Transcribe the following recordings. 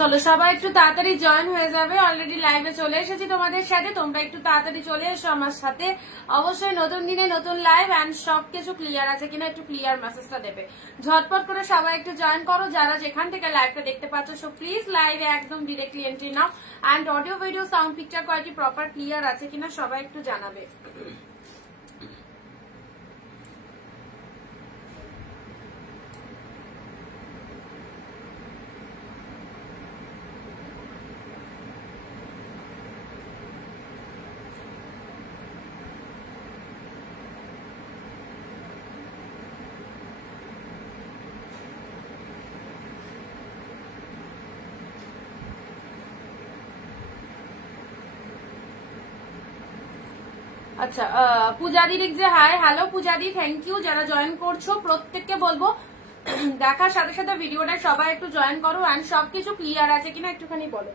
চলো সবাই একটু তাড়াতাড়ি জয়েন হয়ে যাবে। অলরেডি লাইভে চলে এসেছি তোমাদের সাথে, তোমরা একটু তাড়াতাড়ি চলে এসো আমার সাথে। অবশ্যই নতুন দিনে নতুন লাইভ এন্ড সবকিছু ক্লিয়ার আছে কিনা একটু ক্লিয়ার মেসেজটা দেবে। ঝটপট করে সবাই একটু জয়েন করো, যারা যেখান থেকে লাইভটা দেখতে পাচ্ছ। সো প্লিজ লাইভে একদম directly entry now and audio video sound picture quality proper clear আছে কিনা সবাই একটু জানাবে। আচ্ছা পূজাদি লিখছে হাই। হ্যালো পূজাদি, থ্যাংক ইউ। যারা জয়েন করছো প্রত্যেককে বলবো দেখার সাথে সাথে ভিডিওটা সবাই একটু জয়েন করো এন্ড সবকিছু ক্লিয়ার আছে কিনা একটুখানি বলো।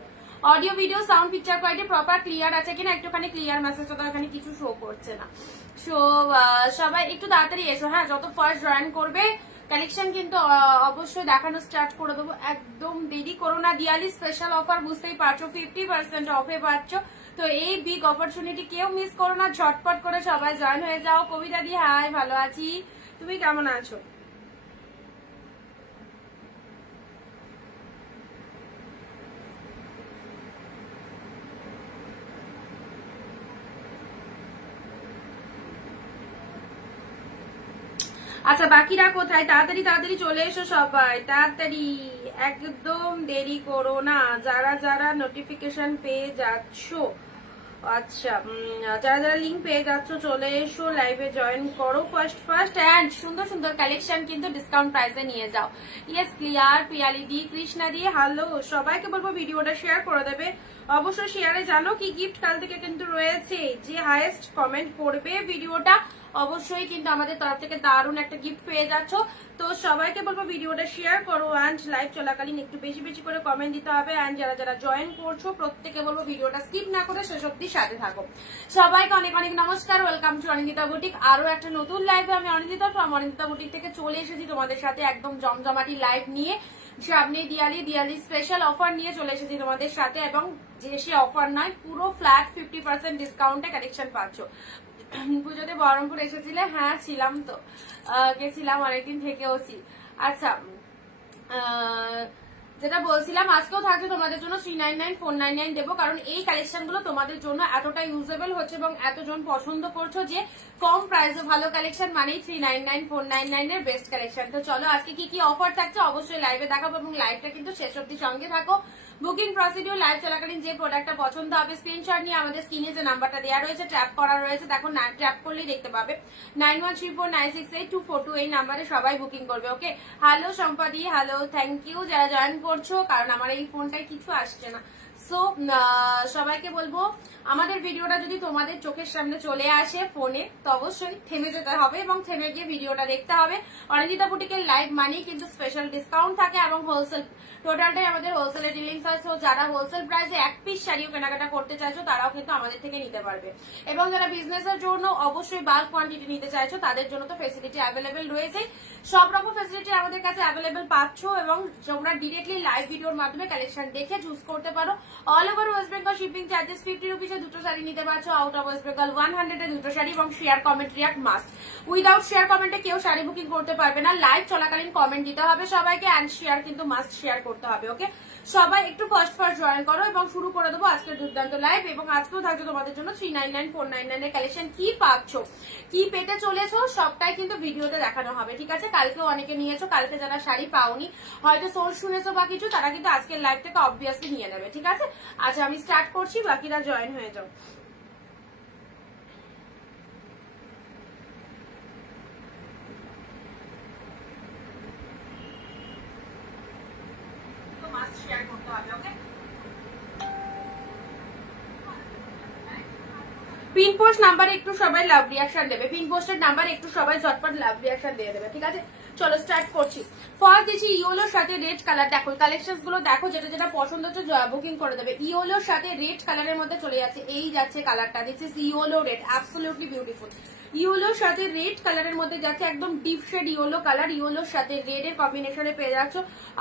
Audio video sound picture quality proper clear আছে কিনা একটুখানি ক্লিয়ার মেসেজটা তো এখানে কিছু শো করছে না। সো সবাই একটু তাড়াতাড়ি এসো। হ্যাঁ, যত ফার্স্ট জয়েন করবে কালেকশন কিন্তু অবশ্যই দেখানো স্টার্ট করে দেবো। একদম দেরি করো না। দিওয়ালি স্পেশাল অফার বুঝতেই পারছো, 50% অফে পাচ্ছ। তো এই বিগ অপরচুনিটি কেউ মিস করো না, ঝটপট করে সবাই জয়েন হয়ে যাও। কবিতা দি হাই, ভালো আছি, তুমি কেমন আছো? আচ্ছা বাকিরা কোথায়? তাড়াতাড়ি তাড়াতাড়ি চলে এসো সবাই, তাড়াতাড়ি, একদম দেরি করো না। যারা যারা নোটিফিকেশন পেয়ে যাচ্ছ, আচ্ছা যারা যারা লিঙ্ক পেয়ে যাচ্ছ চলে এসো, লাইভে জয়েন করো ফার্স্ট এন্ড সুন্দর সুন্দর কালেকশন কিন্তু ডিসকাউন্ট প্রাইসে নিয়ে যাও। Yes clear. পিয়ালি দি, কৃষ্ণা দি, হ্যালো। সবাইকে বলবো ভিডিওটা শেয়ার করে দেবে। অবশ্যই শেয়ারে জানো কি গিফট কাল থেকে কিন্তু রয়েছে। যে হাইয়েস্ট কমেন্ট করবে ভিডিওটা অবশ্যই কিন্তু আমাদের তরফ থেকে দারুণ একটা গিফট পেয়ে যাচ্ছ। তো সবাইকে বলবো ভিডিওটা শেয়ার করো এন্ড লাইভ চলাকালীন একটু বেশি বেশি করে কমেন্ট দিতে হবে। এন্ড যারা যারা জয়েন করছো প্রত্যেকে বলবো ভিডিওটা স্কিপ না করে শেষ অব্দি সাথে থাকো। সবাইকে অনেক অনেক নমস্কার, ওয়েলকাম টু অনিন্দিতা বুটিক। আরো একটা নতুন লাইভে আমি অনিন্দিতা ফ্রম অনিন্দিতা বুটিক থেকে চলে এসেছি তোমাদের সাথে একদম জমজমাটি লাইভ নিয়ে। সামনে দিওয়ালি স্পেশাল অফার নিয়ে চলে এসেছি তোমাদের সাথে, এবং যে সে অফার নয়, পুরো ফ্ল্যাট 50% ডিসকাউন্টে কালেকশন পাচ্ছ। পুজোতে বহরমপুর এসেছিলে? হ্যাঁ ছিলাম তো, গেছিলাম, অনেকদিন থেকেওছি। আচ্ছা যেটা বলছিলাম, আজকেও থাকছে তোমাদের জন্য 399 499 দেবো, কারণ এই কালেকশন গুলো তোমাদের জন্য এতটা ইউজেবল হচ্ছে এবং এতজন পছন্দ করছো যে কম প্রাইসে ভালো কালেকশন মানেই 399 499 এর বেস্ট কালেকশন। তো চলো আজকে কি কি অফার থাকছে অবশ্যই লাইভে দেখাবো, এবং লাইভটা কিন্তু শেষ অব্দি সঙ্গে থাকো। বুকিং প্রসিডিউর, লাইভ চলাকালীন যে প্রোডাক্টটা পছন্দ হবে স্ক্রিনশট নিয়ে আমাদের স্ক্রিনে যে নাম্বারটা দেওয়া রয়েছে, ট্র্যাপ করা রয়েছে, দেখো ট্র্যাপ করলেই দেখতে পাবে 9134968242 এই নাম্বারে সবাই বুকিং করবে। ওকে, হ্যালো সম্পাদি, হ্যালো, থ্যাংক ইউ যারা জয়েন করছো, কারণ আমার এই ফোনটায় কিছু আসছে না। সো সবাইকে বলবো আমাদের ভিডিওটা যদি তোমাদের চোখের সামনে চলে আসে ফোনে, তো অবশ্যই থেমে যেতে হবে এবং থেমে গিয়ে ভিডিওটা দেখতে হবে। অনিন্দিতা বুটিকের লাইভ মানেই কিন্তু স্পেশাল ডিসকাউন্ট থাকে এবং হোলসেল, টোটালটাই আমাদের হোলসেলে ডিলিংস আছে। যারা হোলসেল প্রাইসে এক পিস শাড়িও কেনাকাটা করতে চাইছো তারাও কিন্তু আমাদের থেকে নিতে পারবে, এবং যারা বিজনেসের জন্য অবশ্যই বাল্ক কোয়ান্টিটি নিতে চাইছো তাদের জন্য তো ফেসিলিটি অ্যাভেলেবেল রয়েছে। সব রকম ফেসিলিটি আমাদের কাছে অ্যাভেলেবেল পাচ্ছ, এবং তোমরা ডিরেক্টলি লাইভ ভিডিওর মাধ্যমে কালেকশন দেখে চুজ করতে পারো। All over West Bengal shipping charges 50 রুপিসে দুটো শাড়ি নিতে পারছো, আউট অফ ওয়েস্ট বেঙ্গল 100 এ দুটো শাড়ি, এবং share comment react must. Without share কমেন্টে কেউ শাড়ি বুকিং করতে পারবে না। লাইভ চলাকালীন কমেন্ট দিতে হবে সবাইকে, এন্ড শেয়ার কিন্তু মাস্ট শেয়ার করতে হবে। ওকে, সবাই একটু ফার্স্ট জয়েন করো এবং শুরু করে দেবো আজকের দুর্দান্ত লাইভ। এবং আজকেও থাকছে তোমাদের জন্য 399 499 এর কালেকশন। কি পাচ্ছ, কি পেতে চলেছো, সবটাই কিন্তু ভিডিওতে দেখানো হবে, ঠিক আছে? কালকেও অনেকে নিয়েছো, কালকে যারা শাড়ি পাওনি, হয়তো সোর্স শুনেছো বা কিছু, তারা কিন্তু আজকের লাইভ থেকে অবভিয়াসলি নিয়ে নেবে, ঠিক আছে? আচ্ছা আমি স্টার্ট করছি, বাকিরা জয়েন হয়ে যাও। শেয়ার করতে হবে। ওকে, পিন পোস্ট নাম্বারে একটু সবাই লাভ রিয়াকশন দেবে, পিন পোস্টের নাম্বারে একটু সবাই ঝটপট লাভ রিয়াকশন দিয়ে দেবে, ঠিক আছে? চলো স্টার্ট করছি। ফার্স্ট দিচ্ছি ইয়েলোর সাথে রেড কালার। দেখো কালেকশন গুলো দেখো, যেটা যেটা পছন্দ হচ্ছে বুকিং করে দেবে। ইয়েলোর সাথে রেড কালারের মধ্যে চলে যাচ্ছে, এই যাচ্ছে কালারটা, দিচ্ছি ইয়েলো রেড, অ্যাবসলিউটলি বিউটিফুল। ইয়েলোর সাথে রেড কালারের মধ্যে যাচ্ছে, একদম ডিপ শেড ইয়েলো কালার, ইয়েলোর সাথে রেড এর কম্বিনেশনে পেয়ে যাচ্ছ।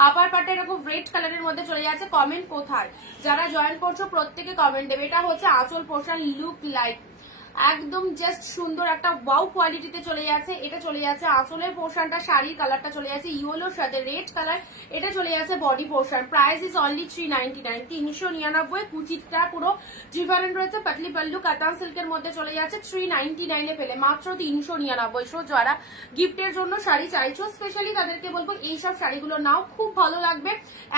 আপার পার্টে এরকম রেড কালারের মধ্যে চলে যাচ্ছে। কমেন্ট কোথায়, যারা জয়েন করছো প্রত্যেকে কমেন্ট দেবে। এটা হচ্ছে আঁচল পোর্শন, লুক লাইক একদম জাস্ট সুন্দর একটা ওয়াও কোয়ালিটিতে চলে যাচ্ছে। এটা চলে যাচ্ছে আঁচলের পোর্শনটা, শাড়ির কালারটা চলে যাচ্ছে ইয়েলোর সাথে রেড কালার। এটা চলে যাচ্ছে body portion. Price is only 399, 399। কুচিটা পুরো ডিফারেন্ট রয়েছে, পাতলি পাল্লু কাতান সিল্কের মধ্যে চলে যাচ্ছে 399 এ পেলে মাত্র 399। সো যারা গিফটের জন্য শাড়ি চাইছো স্পেশালি তাদেরকে বলবো এইসব শাড়িগুলো নাও, খুব ভালো লাগবে,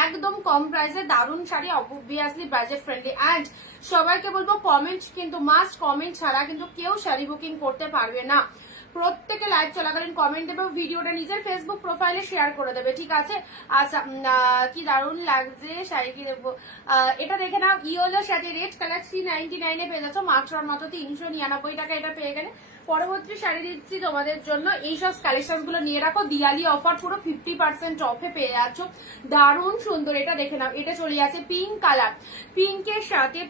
একদম কম প্রাইসে দারুণ sari, obviously budget friendly. And সবাইকে বলবো কমেন্ট কিন্তু মাস্ট, কমেন্ট ছাড়া কিন্তু কেউ শাড়ি বুকিং করতে পারবে না। প্রত্যেকে লাইভ চলাকালীন কমেন্ট দেবে, ভিডিওটা নিজের ফেসবুক প্রোফাইলে শেয়ার করে দেবে, ঠিক আছে? আচ্ছা, কি দারুণ লাগছে শাড়ি, কি দেবো এটা দেখে নাও, ইয়েলোর সাথে রেড কালার 399 এ পেয়ে যাচ্ছ মাত্র 399 টাকা। এটা পেয়ে গেলে পরবর্তী শাড়ি দিচ্ছি তোমাদের জন্য। এইসব কালেকশন গুলো নিয়ে রাখো, দিওয়ালি অফার পুরো 50% অফে পেয়ে যাচ্ছ, দারুণ সুন্দর। এটা দেখে নাও, এটা চলে যাচ্ছে পিঙ্ক কালার, পিঙ্কের সাথে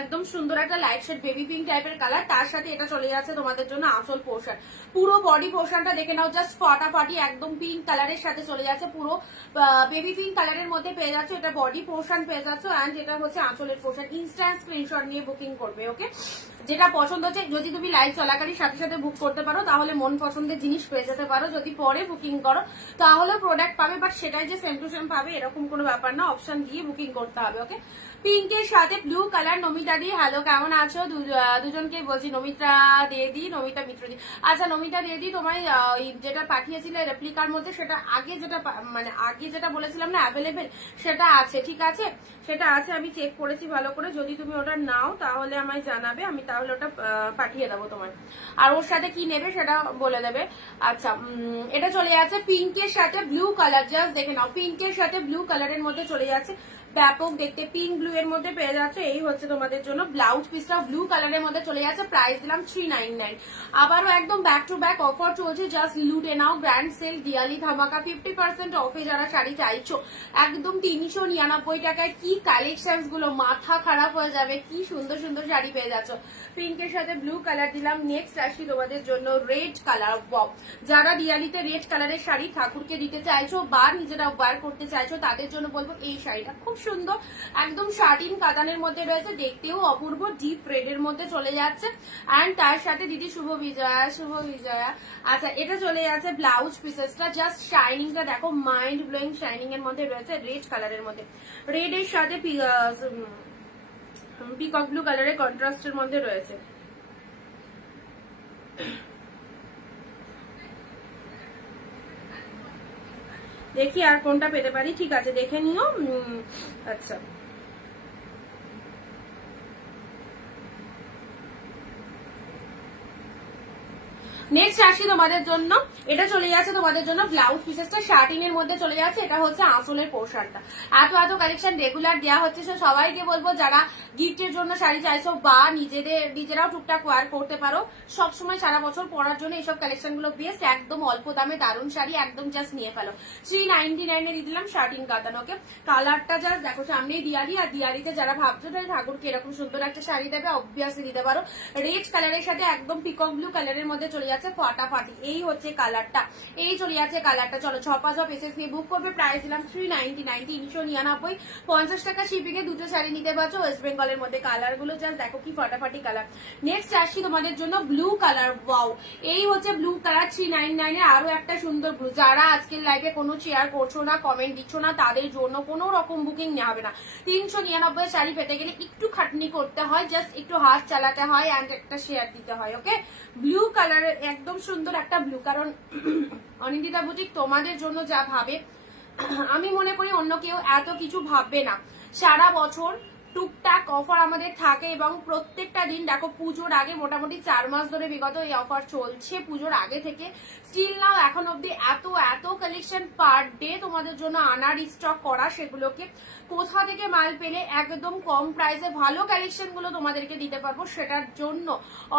একদম সুন্দর একটা লাইট শেড বেবি পিঙ্ক টাইপের কালার, তার সাথে এটা চলে যাচ্ছে তোমাদের জন্য আঁচল পোর্শন। পুরো বডি পোর্শনটা দেখে নাও, জাস্ট ফাটাফাটি একদম পিঙ্ক কালারের সাথে চলে যাচ্ছে, পুরো বেবি পিঙ্ক কালারের মধ্যে পেয়ে যাচ্ছে। এটা বডি পোর্শন পেয়ে যাচ্ছ, অ্যান্ড এটা হচ্ছে আঁচলের পোর্শন। ইনস্ট্যান্ট স্ক্রিনশট নিয়ে বুকিং করবে, ওকে? যেটা পছন্দ হচ্ছে, যদি তুমি লাইভ চলাকালীন সাথে সাথে বুক করতে পারো তাহলে মন পছন্দের জিনিস পেয়ে যেতে পারো। যদি পরে বুকিং করো তাহলে প্রোডাক্ট পাবে, বাট সেটাই যে সেম টু সেম পাবে এরকম কোনো ব্যাপার না, অপশন দিয়ে বুকিং করতে হবে, ওকে? পিঙ্কের সাথে ব্লু কালার, নমিতা দি হ্যালো, কেমন আছো? দুজনকে বলছি, নমিতা দি, নমিতা মিত্র দি। আচ্ছা নমিতা দি, তোমায় যেটা পাঠিয়েছিলে রেপ্লিকার মধ্যে, সেটা আগে যেটা মানে আগে যেটা বলেছিলাম না অ্যাভেলেবেল, সেটা আছে, ঠিক আছে? সেটা আছে, আমি চেক করেছি ভালো করে। যদি তুমি ওটা নাও তাহলে আমায় জানাবে, আমি তাহলে ওটা পাঠিয়ে দেবো তোমার। আর ওর সাথে কি নেবে সেটা বলে দেবে। আচ্ছা, এটা চলে যাচ্ছে পিঙ্কের সাথে ব্লু কালার, জাস্ট দেখে নাও, পিঙ্কের সাথে ব্লু কালারের মধ্যে চলে যাচ্ছে, ব্যাপক দেখতে পিঙ্ক ব্লু এর মধ্যে পেয়ে যাচ্ছে। এই হচ্ছে তোমাদের জন্য ব্লাউজ পিসটা, ব্লু কালারের মধ্যে চলে যাচ্ছে। প্রাইস দিলাম 399। আবারও একদম ব্যাক টু ব্যাক অফার চলছে, জাস্ট লুটে নাও, গ্র্যান্ড সেল, দিওয়ালি ধামাকা, 50% অফে যারা শাড়ি চাইছো একদম 399 টাকায়। কি কালেকশন গুলো, মাথা খারাপ হয়ে যাবে, কি সুন্দর সুন্দর শাড়ি পেয়ে যাচ্ছ। পিঙ্কের সাথে ব্লু কালার দিলাম। নেক্সট আসি তোমাদের জন্য রেড কালার। যারা দিওয়ালিতে রেড কালারের শাড়ি ঠাকুরকে দিতে চাইছো বা নিজেরা ওয়্যার করতে চাইছো তাদের জন্য বলবো এই শাড়িটা খুব সুন্দর, একদম শাটিন কাতানের মধ্যে রয়েছে, দেখতেও অপূর্ব, ডিপ রেড এর মধ্যে চলে যাচ্ছে। অ্যান্ড তার সাথে দিদি শুভ বিজয়া, শুভ বিজয়া। আচ্ছা, এটা চলে যাচ্ছে ব্লাউজ পিসেসটা, জাস্ট শাইনিংটা দেখো, মাইন্ড ব্লোয়িং শাইনিং এর মধ্যে রয়েছে, রেড কালারের মধ্যে, রেড এর সাথে পিকক ব্লু কালারের কন্ট্রাস্টের মধ্যে রয়েছে। দেখি আর কোনটা পেতে পারি, ঠিক আছে দেখে নিও। আচ্ছা, নেক্সট আসি তোমাদের জন্য, এটা চলে যাচ্ছে তোমাদের জন্য ব্লাউজ পিসেসটা শার্টিং এর মধ্যে চলে যাচ্ছে। এটা হচ্ছে আঁচলের পোর্শনটা। এত এত কালেকশন রেগুলার দেওয়া হচ্ছে, সবাইকে বলবো যারা গিফটের জন্য শাড়ি চাইছো বা নিজেরাও টুকটাক ওয়্যার করতে পারো, সবসময় সারা বছর পরার জন্য এইসব কালেকশন গুলো বেস্ট, একদম অল্প দামে দারুণ শাড়ি, একদম জাস্ট নিয়ে ফেলো। 399 এ দিয়ে দিলাম শার্টিন কাতান, ওকে? কালারটা জাস্ট দেখো, সামনেই দিওয়ালি, আর দিওয়ালিতে যারা ভাবছো ঠাকুরকে এরকম সুন্দর একটা শাড়ি দেবে, অবভিয়াসলি দিতে পারো। রেড কালারের সাথে একদম পিকক ব্লু কালারের মধ্যে চলে যাচ্ছে, ফাটাফাটি। এই হচ্ছে কালারটা, এই চলে যাচ্ছে কালারটা। চলো ছপাঝপ এসএস নিয়ে বুক করবে, প্রাইস দিলাম 399, 399, 50 টাকা শিপিং এ দুটো শাড়ি নিতে পারছো ওয়েস্ট বেঙ্গলের মধ্যে। কালার গুলো জাস্ট দেখো কি ফাটাফাটি কালার। নেক্সট আসছি তোমাদের জন্য ব্লু কালার। ওয়াও, এই হচ্ছে ব্লু কালার 399 এর আরো একটা সুন্দর ব্লু। যারা আজকের লাইভে কোনো শেয়ার করছো না, কমেন্ট দিচ্ছ না, তাদের জন্য কোনো রকম বুকিং নেওয়া হবে না। 399 শাড়ি পেতে গেলে একটু খাটনি করতে হয়, জাস্ট একটু হাত চালাতে হয়, অ্যান্ড একটা শেয়ার দিতে হয়, ওকে? ব্লু কালারের একদম সুন্দর একটা ব্লু, কারণ অনিন্দিতা বুটিক তোমাদের জন্য যা ভাবে আমি মনে করি অন্য কেউ এত কিছু ভাববে না। সারা বছর টুকটাক অফার আমাদের থাকে, এবং প্রত্যেকটা দিন দেখো পুজোর আগে মোটামুটি 4 মাস ধরে বিগত এই অফার চলছে, পুজোর আগে থেকে স্টিল নাও এখন অব্দি এত এত কালেকশন পার ডে তোমাদের জন্য আনার স্টক করা, সেগুলোকে কোথা থেকে মাল পেলে একদম কম প্রাইসে ভালো কালেকশন গুলো তোমাদেরকে দিতে পারবো, সেটার জন্য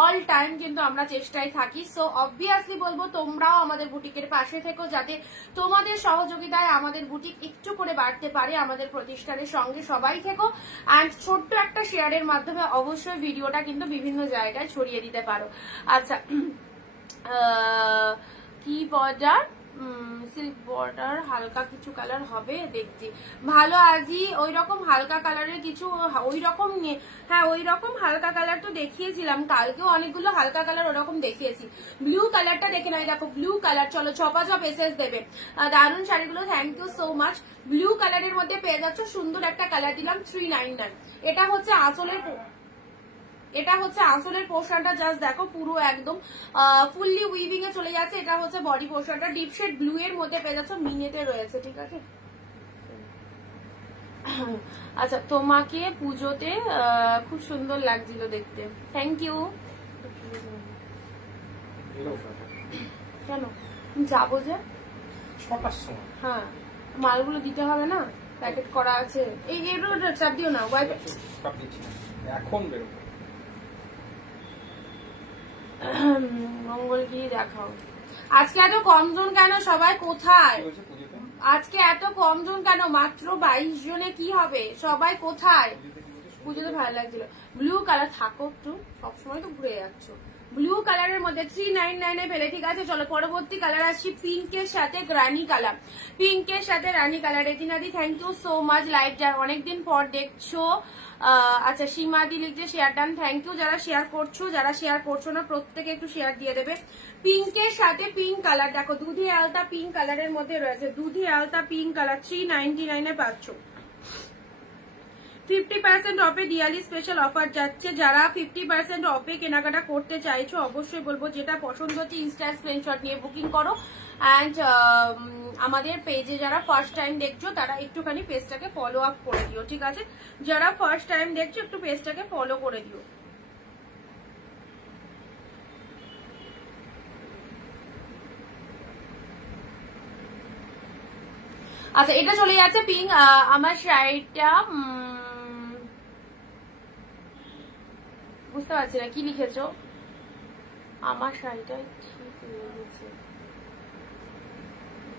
অল টাইম কিন্তু আমরা চেষ্টায় থাকি। সো অবভিয়াসলি বলবো তোমরাও আমাদের বুটিকের পাশে থেকো, যাতে তোমাদের সহযোগিতায় আমাদের বুটিক একটু করে বাড়তে পারে। আমাদের প্রতিষ্ঠানের সঙ্গে সবাই থেকো, অ্যান্ড অ্যান্ড ছোট্ট একটা শেয়ারের মাধ্যমে অবশ্যই ভিডিওটা কিন্তু বিভিন্ন জায়গায় ছড়িয়ে দিতে পারো। আচ্ছা, কি বর্ডার, সিল্ক বর্ডার, হালকা কিছু কালার হবে দেখছি। ভালো আজই ওই রকম হালকা কালারের কিছু ওই রকম, হ্যাঁ ওই রকম হালকা কালার তো দেখিয়েছিলাম, কালকেও অনেকগুলো হালকা কালার ওরকম দেখিয়েছি। ব্লু কালারটা দেখে নাই, দেখো ব্লু কালার, চলো ছপাছপ এসএস দেবে। দারুণ শাড়িগুলো, thank you so much. Blue কালারের মধ্যে পেয়ে যাচ্ছ, সুন্দর একটা কালার দিলাম 399। এটা হচ্ছে আঁচলের, এটা হচ্ছে আঁচলের পোর্শনটা, জাস্ট দেখো পুরো একদম ফুললি উইভিং এ চলে যাচ্ছে। এটা হচ্ছে বডি পোর্শনটা, ডিপ শেড ব্লু এর মধ্যে পেয়ে যাচ্ছে, মিনেতে রয়েছে, ঠিক আছে। আচ্ছা, তোমাকে পুজোতে খুব সুন্দর লাগছিল দেখতে, থ্যাংক ইউ। কেন যাবো যে, হ্যাঁ মালগুলো দিতে হবে না, প্যাকেট করা আছে। এই চাপ দিও না, এখন বেরোবো। মঙ্গলগিরি দেখাও। আজকে এত কম জন কেন, সবাই কোথায়? আজকে এত কম জন কেন, মাত্র 22 জনে কি হবে, সবাই কোথায়? পুজোতে ভালো লাগছিল। ব্লু কালার থাকো একটু, সবসময় তো ঘুরে যাচ্ছ। ব্লু কালারের মধ্যে 399 এ পেলে, ঠিক আছে। চলো পরবর্তী কালার আসছি, পিঙ্কের সাথে রানী কালার। পিঙ্কের সাথে রানী কালার। রেজিনাদি thank you so much, live যার অনেকদিন পর দেখছো। আচ্ছা, সীমাদি লিখছে শেয়ার ডান, থ্যাংক ইউ। যারা শেয়ার করছো, যারা শেয়ার করছো না প্রত্যেকে একটু শেয়ার দিয়ে দেবে। পিঙ্কের সাথে পিঙ্ক কালার, দেখো দুধি আলতা পিঙ্ক কালারের মধ্যে রয়েছে, দুধি আলতা পিঙ্ক কালার 399 এ পাচ্ছ। 50% অফে দিওয়ালি স্পেশাল অফার যাচ্ছে। যারা 50% অফে কেনাকাটা করতে চাইছো অবশ্যই বলবো যেটা পছন্দ হচ্ছে ইনস্ট্যান্ট স্ক্রিনশট নিয়ে বুকিং করো। অ্যান্ড আমাদের পেজে যারা ফার্স্ট টাইম দেখছো তারা একটুখানি পেজটাকে ফলো আপ করে দিও, ঠিক আছে। যারা ফার্স্ট টাইম দেখছো একটু পেজটাকে ফলো করে দিও। আচ্ছা, এটা চলে যাচ্ছে পিঙ্ক। আমার শাড়িটা বুঝতে পারছি না কি লিখেছো। আমার শাড়িটা ঠিক লেগেছে,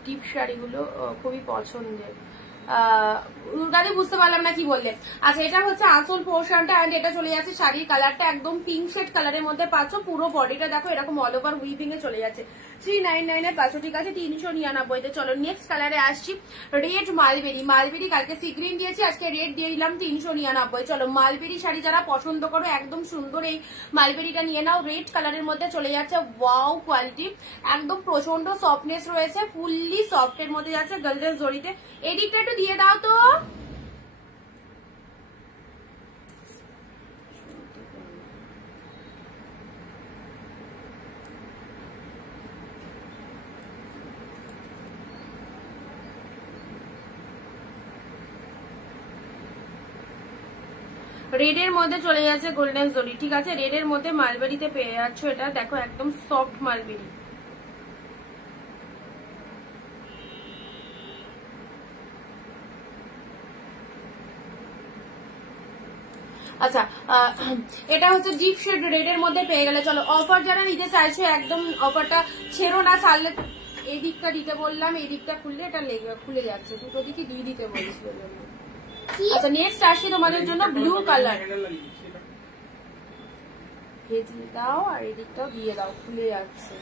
টিপ শাড়িগুলো খুবই পছন্দের। দুর্গাদি বুঝতে পারলাম না কি বললেন। আচ্ছা, এটা হচ্ছে আঁচল পোর্শনটা, এন্ড এটা চলে যাচ্ছে শাড়ির কালারটা একদম পিঙ্ক শেড কালারের মধ্যে পাচ্ছ। পুরো বডিটা দেখো এরকম অল ওভার উইভিং এ চলে যাচ্ছে। 399 এ পাচ্ছ, ঠিক আছে। 399 তে। চলো নেক্সট কালারে আসছি, রেড মালবেরি। মালবেরি কালকে সি গ্রিন দিয়েছি, আজকে রেড দিয়ে দিলাম 399। চলো মালবেরি শাড়ি যারা পছন্দ করো একদম সুন্দর এই মালবেরিটা নিয়ে নাও। রেড কালারের মধ্যে চলে যাচ্ছে, ওয়াও কোয়ালিটি, একদম প্রচন্ড সফটনেস রয়েছে, ফুললি সফট এর মধ্যে যাচ্ছে গোল্ডেন জরিতে। এদিকটা একটু দিয়ে দাও তো। রেডের মধ্যে চলে যাচ্ছে গোল্ডেন জরি, ঠিক আছে। রেডের মধ্যে মালবেরিতে পেয়ে যাচ্ছ, এটা দেখো একদম সফট মালবেরি। আচ্ছা, এটা হচ্ছে ডিপ শেড রেডের মধ্যে পেয়ে গেলে। চলো অফার যারা নিতে চাইছো একদম অফারটা ছেড়ো না, ছাড়লে। এই দিকটা দিতে বললাম, এই দিকটা খুললে এটা খুলে যাচ্ছে, দুটো দিকে দিয়ে দিতে বলছিল। আচ্ছা, নেক্সট আসছে তোমাদের জন্য ব্লু কালার। ভেজিয়ে দাও আর এই দিকটাও দিয়ে দাও, খুলে যাচ্ছে।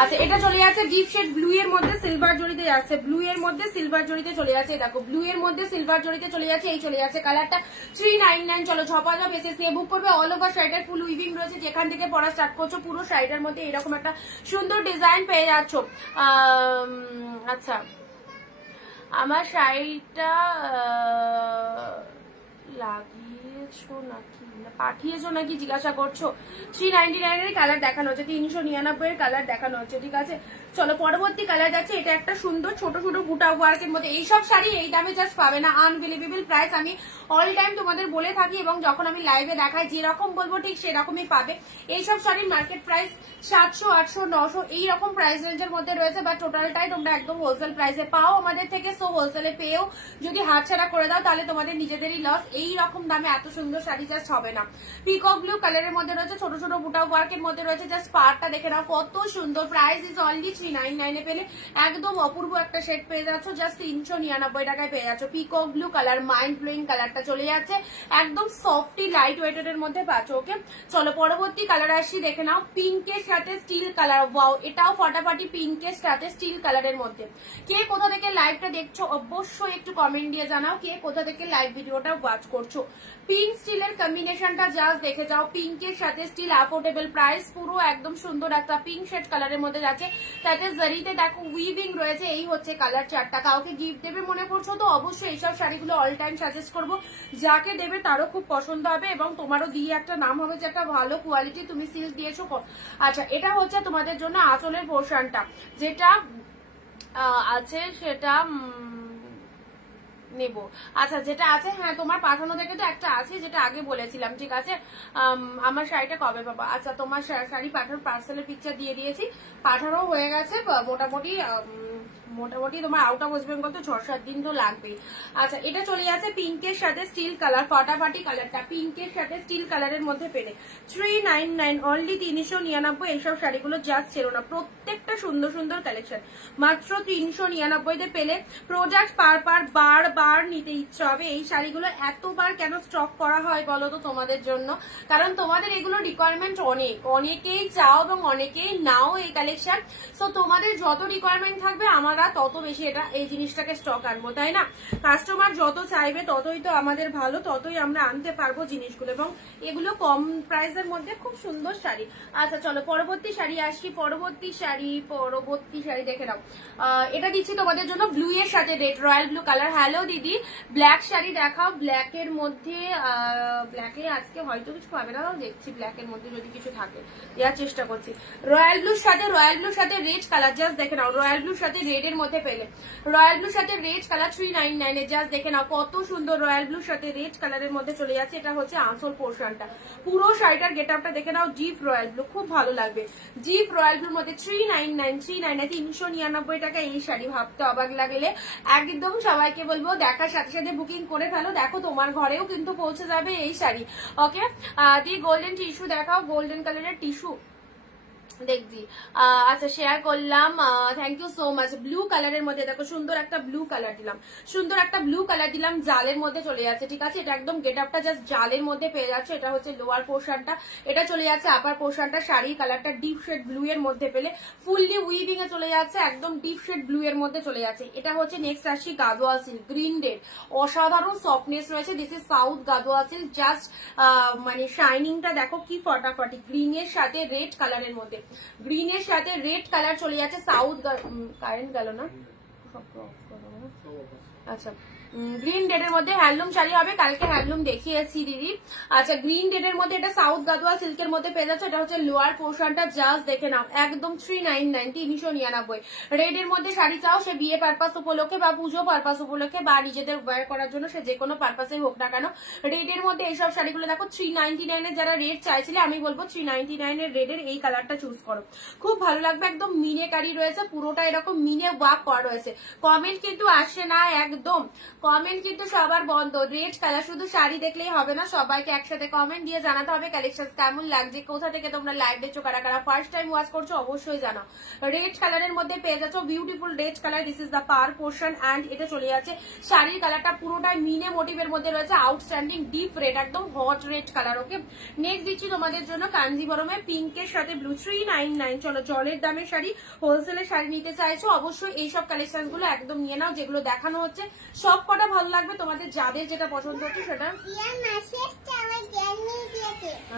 আচ্ছা, এটা চলে যাচ্ছে ডিপ শেড ব্লু এর মধ্যে সিলভার জড়িতে যাচ্ছে, ব্লু এর মধ্যে সিলভার জড়িতে চলে যাচ্ছে। দেখো ব্লু এর মধ্যে সিলভার জড়িতে চলে যাচ্ছে, এই চলে যাচ্ছে কালারটা 399। চলো ঝপাঝপ এসে নিয়ে বুক করবে। অল ওভার শাড়িটার ফুল উইভিং রয়েছে, যেখান থেকে পড়া স্টার্ট করছো পুরো শাড়িটার মধ্যে এরকম একটা সুন্দর ডিজাইন পেয়ে যাচ্ছ। আচ্ছা, আমার শাড়িটা লাগিয়েছো নাকি পাঠিয়েছো নাকি জিজ্ঞাসা করছো। 399 এর কালার দেখানো হচ্ছে, 399 এর কালার দেখানো হচ্ছে, ঠিক আছে। চলো পরবর্তী কালার যাচ্ছে, এটা একটা সুন্দর ছোট ছোট বুটা ওয়ার্কের মধ্যে। এইসব শাড়ি এই দামে জাস্ট পাবে না, আনবিলিভেবল প্রাইস। আমি অল টাইম তোমাদের বলে থাকি এবং যখন আমি লাইভে দেখাই যেরকম বলবো ঠিক সেরকমই পাবে। এইসব শাড়ির মার্কেট প্রাইস 700, 800, 900 এইরকম প্রাইস রেঞ্জের মধ্যে রয়েছে, বা টোটালটাই তোমরা একদম হোলসেল প্রাইসে পাও আমাদের থেকে। সো হোলসেলে পেয়েও যদি হাতছাড়া করে দাও তাহলে তোমাদের নিজেদেরই লস। এই রকম দামে এত সুন্দর শাড়ি জাস্ট হবে না। না। পিকক ব্লু কালারের মধ্যে রয়েছে, ছোট ছোট বুটা ওয়ার্কের মধ্যে রয়েছে। জাস্ট পার্টটা দেখে নাও কত সুন্দর। প্রাইস ইজ অনলি 399 এ পেলে একদম অপূর্ব একটা সেট পেয়ে যাচ্ছ, জাস্ট 399 টাকায় পেয়ে যাচ্ছ। Peacock blue colour, mind blowing কালারটা চলে যাচ্ছে, একদম সফটি লাইট ওয়েটেড এর মধ্যে পাচ্ছ। ওকে, চলো পরবর্তী কালার আসি, দেখে নাও পিঙ্কের সাথে স্টিল কালার। ওয়াও, এটাও ফাটাফাটি পিঙ্কের সাথে স্টিল কালারের মধ্যে। কে কোথা থেকে লাইভটা দেখছো অবশ্যই একটু কমেন্ট দিয়ে জানাও, কে কোথা থেকে লাইভ ভিডিওটা ওয়াচ করছো। পিঙ্ক স্টিলের কম্বিনেশনটা জাস্ট দেখে যাও, পিঙ্কের সাথে স্টিল, অ্যাফোর্ডেবল প্রাইস, পুরো একদম সুন্দর একটা পিঙ্ক শেড কালারের মধ্যে যাচ্ছে। তাতে জারিতে দেখো উইভিং রয়েছে। এই হচ্ছে কালার চারটা। কাউকে গিফট দেবে মনে করছো তো অবশ্যই এইসব শাড়িগুলো অল টাইম সাজেস্ট করবো, যাকে দেবে তারও খুব পছন্দ হবে এবং তোমারও দিয়ে একটা নাম হবে যে একটা ভালো কোয়ালিটি তুমি সিল্ক দিয়েছো। আচ্ছা, এটা হচ্ছে তোমাদের জন্য আঁচলের পোর্শনটা, যেটা আছে সেটা নেব। আচ্ছা, যেটা আছে, হ্যাঁ তোমার পাঠানো থেকে তো একটা আছে, যেটা আগে বলেছিলাম। ঠিক আছে, আমার শাড়িটা কবে পাবা? আচ্ছা, তোমার শাড়ি পাঠানোর পার্সেলের পিকচার দিয়ে দিয়েছি, পাঠানো হয়ে গেছে। মোটামুটি তোমার আউট অফ ওয়েস্ট বেঙ্গল তো 6-7 দিন তো লাগবেই। আচ্ছা, এটা চলে যাচ্ছে পিঙ্কের সাথে স্টিল কালার, ফাটাফাটি কালারটা পিঙ্কের সাথে স্টিল কালারের মধ্যে পেলে 399, অনলি 399। এইসব শাড়িগুলো জাস্ট ছিল না, প্রত্যেকটা সুন্দর সুন্দর কালেকশন মাত্র 399 পেলে। প্রোডাক্ট বারবার নিতে ইচ্ছা হবে। এই শাড়িগুলো এতবার কেন স্টক করা হয় বলো তো তোমাদের জন্য, কারণ তোমাদের এগুলো রিকোয়ারমেন্ট অনেকেই চাও এবং অনেকেই নাও এই কালেকশন। সো তোমাদের যত রিকোয়ারমেন্ট থাকবে আমরা তত বেশি এই জিনিসটাকে স্টক আনবো, তাই না? কাস্টমার যত চাইবে ততই তো আমাদের ভালো, ততই আমরা আনতে পারবো জিনিসগুলো, এবং এগুলো কম প্রাইসের মধ্যে খুব সুন্দর শাড়ি। আচ্ছা চলো পরবর্তী শাড়ি আসি। পরবর্তী শাড়ি দেখে নাও। এটা দিচ্ছি তোমাদের জন্য ব্লু এর সাথে red, royal blue colour. Hello দিদি, ব্ল্যাক শাড়ি দেখাও। ব্ল্যাকের মধ্যে ব্ল্যাকে আজকে হয়তো কিছু পাবে না, দেখছি ব্ল্যাকের মধ্যে যদি কিছু থাকে দেওয়ার চেষ্টা করছি। রয়্যাল ব্লুর সাথে রেড কালার, জাস্ট দেখে নাও। রয়্যাল ব্লুর সাথে রেড এর মধ্যে পেলে, রয়্যাল ব্লুর সাথে রেড কালার 399 এ, জাস্ট দেখে নাও কত সুন্দর। রয়্যাল ব্লুর সাথে রেড কালারের মধ্যে চলে যাচ্ছে। এটা হচ্ছে আঁচল পোর্শনটা, পুরো শাড়িটার গেট আপটা দেখে নাও। জিপ রয়্যাল ব্লু, খুব ভালো লাগবে। জিপ রয়্যাল ব্লুর মধ্যে 399 399 টাকা এই শাড়ি। ভাবতে অবাক লাগলে একদম সবাইকে বলবো দেখার সাথে সাথে বুকিং করে ফেলো। দেখো তোমার ঘরেও কিন্তু পৌঁছে যাবে এই শাড়ি। ওকে, দিয়ে গোল্ডেন টিস্যু দেখাও, গোল্ডেন কালারের টিস্যু দেখছি। আচ্ছা শেয়ার করলাম, thank you so much. Blue কালারের মধ্যে দেখো সুন্দর একটা ব্লু কালার দিলাম, জালের মধ্যে চলে যাচ্ছে। ঠিক আছে, এটা একদম গেট আপটা জাস্ট জালের মধ্যে পেয়ে যাচ্ছে। এটা হচ্ছে লোয়ার পোর্শনটা, এটা চলে যাচ্ছে আপার পোর্শনটা। শাড়ির কালারটা ডিপ শেড ব্লু এর মধ্যে পেলে, ফুললি উইভিং এ চলে যাচ্ছে, একদম ডিপ শেড ব্লু এর মধ্যে চলে যাচ্ছে। এটা হচ্ছে নেক্সট আসি গাদোয়া সিল্ক, গ্রিন রেড, অসাধারণ সফটনেস রয়েছে। This is south Gadwal silk, just মানে শাইনিংটা দেখো কি ফটাফটি। গ্রিনের সাথে রেড কালারের মধ্যে, গ্রিনের সাথে রেড কালার চলে যাচ্ছে। সাউথ কারেন্ট গেল না, আচ্ছা গ্রিন রেডের মধ্যে হ্যান্ডলুম শাড়ি হবে, কালকে হ্যান্ডলুম দেখিয়েছি দিদি। আচ্ছা গ্রিন রেডের মধ্যে এটা সাউথ গাদোয়া সিল্কের মধ্যে পেয়ে যাচ্ছে। এটা হচ্ছে লোয়ার পোর্শনটা, জাস্ট দেখে নাও একদম 399 399। রেডের মধ্যে শাড়ি চাও, সে বিয়ে পারপাস উপলক্ষে বা পুজো পারপাস উপলক্ষে বা নিজেদের ওয়্যার করার জন্য, সে যে কোনো পারপাসে হোক না কেন, রেডের মধ্যে এইসব শাড়িগুলো দেখো 399 এর। যারা রেড চাইছিলে আমি বলবো 399 এর রেডের এই কালারটা চুজ করো, খুব ভালো লাগবে। একদম মিনে কারি রয়েছে, পুরোটা এরকম মিনে ওয়ার্ক করা রয়েছে। কমেন্ট কিন্তু আসছে না, একদম কমেন্ট কিন্তু সবার বন্ধ। রেড কালার, শুধু শাড়ি দেখলেই হবে না, সবাইকে একসাথে কমেন্ট দিয়ে জানাতে হবে কালেকশন কেমন লাগছে, কোথা থেকে তোমরা লাইভ দেখছো, কারা কারা ফার্স্ট টাইম ওয়াচ করছো অবশ্যই জানাও। রেড কালারের মধ্যে পেয়ে যাচ্ছ beautiful red colour. This is the per portion and এটা চলে যাচ্ছে। শাড়ির কালারটা পুরোটাই মিনে মোটিভের মধ্যে রয়েছে, আউটস্ট্যান্ডিং ডিপ রেড, একদম হট রেড কালার। ওকে, নেক্সট দিচ্ছি তোমাদের জন্য কাঞ্জিবরমে পিঙ্কের সাথে ব্লু 399। চলো জলের দামের শাড়ি, হোলসেলের শাড়ি নিতে চাইছো অবশ্যই এইসব কালেকশন গুলো একদম নিয়ে নাও, যেগুলো দেখানো হচ্ছে সব কটা ভালো লাগবে তোমাদের, যাদের যেটা পছন্দ হচ্ছে সেটা।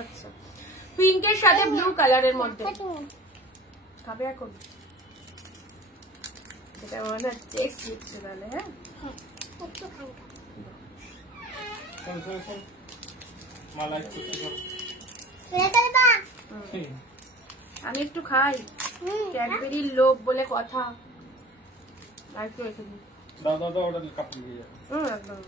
আচ্ছা পিঙ্কের সাথে ব্লু কালারের মধ্যে খাবে এখন, এটা মনে হচ্ছে তাহলে। হ্যাঁ আমি একটু খাই, ক্যাডবেরির লোভ বলে কথা। আর একটু রেখে দিই, দাদা ওটা কাপড় দিয়ে একদম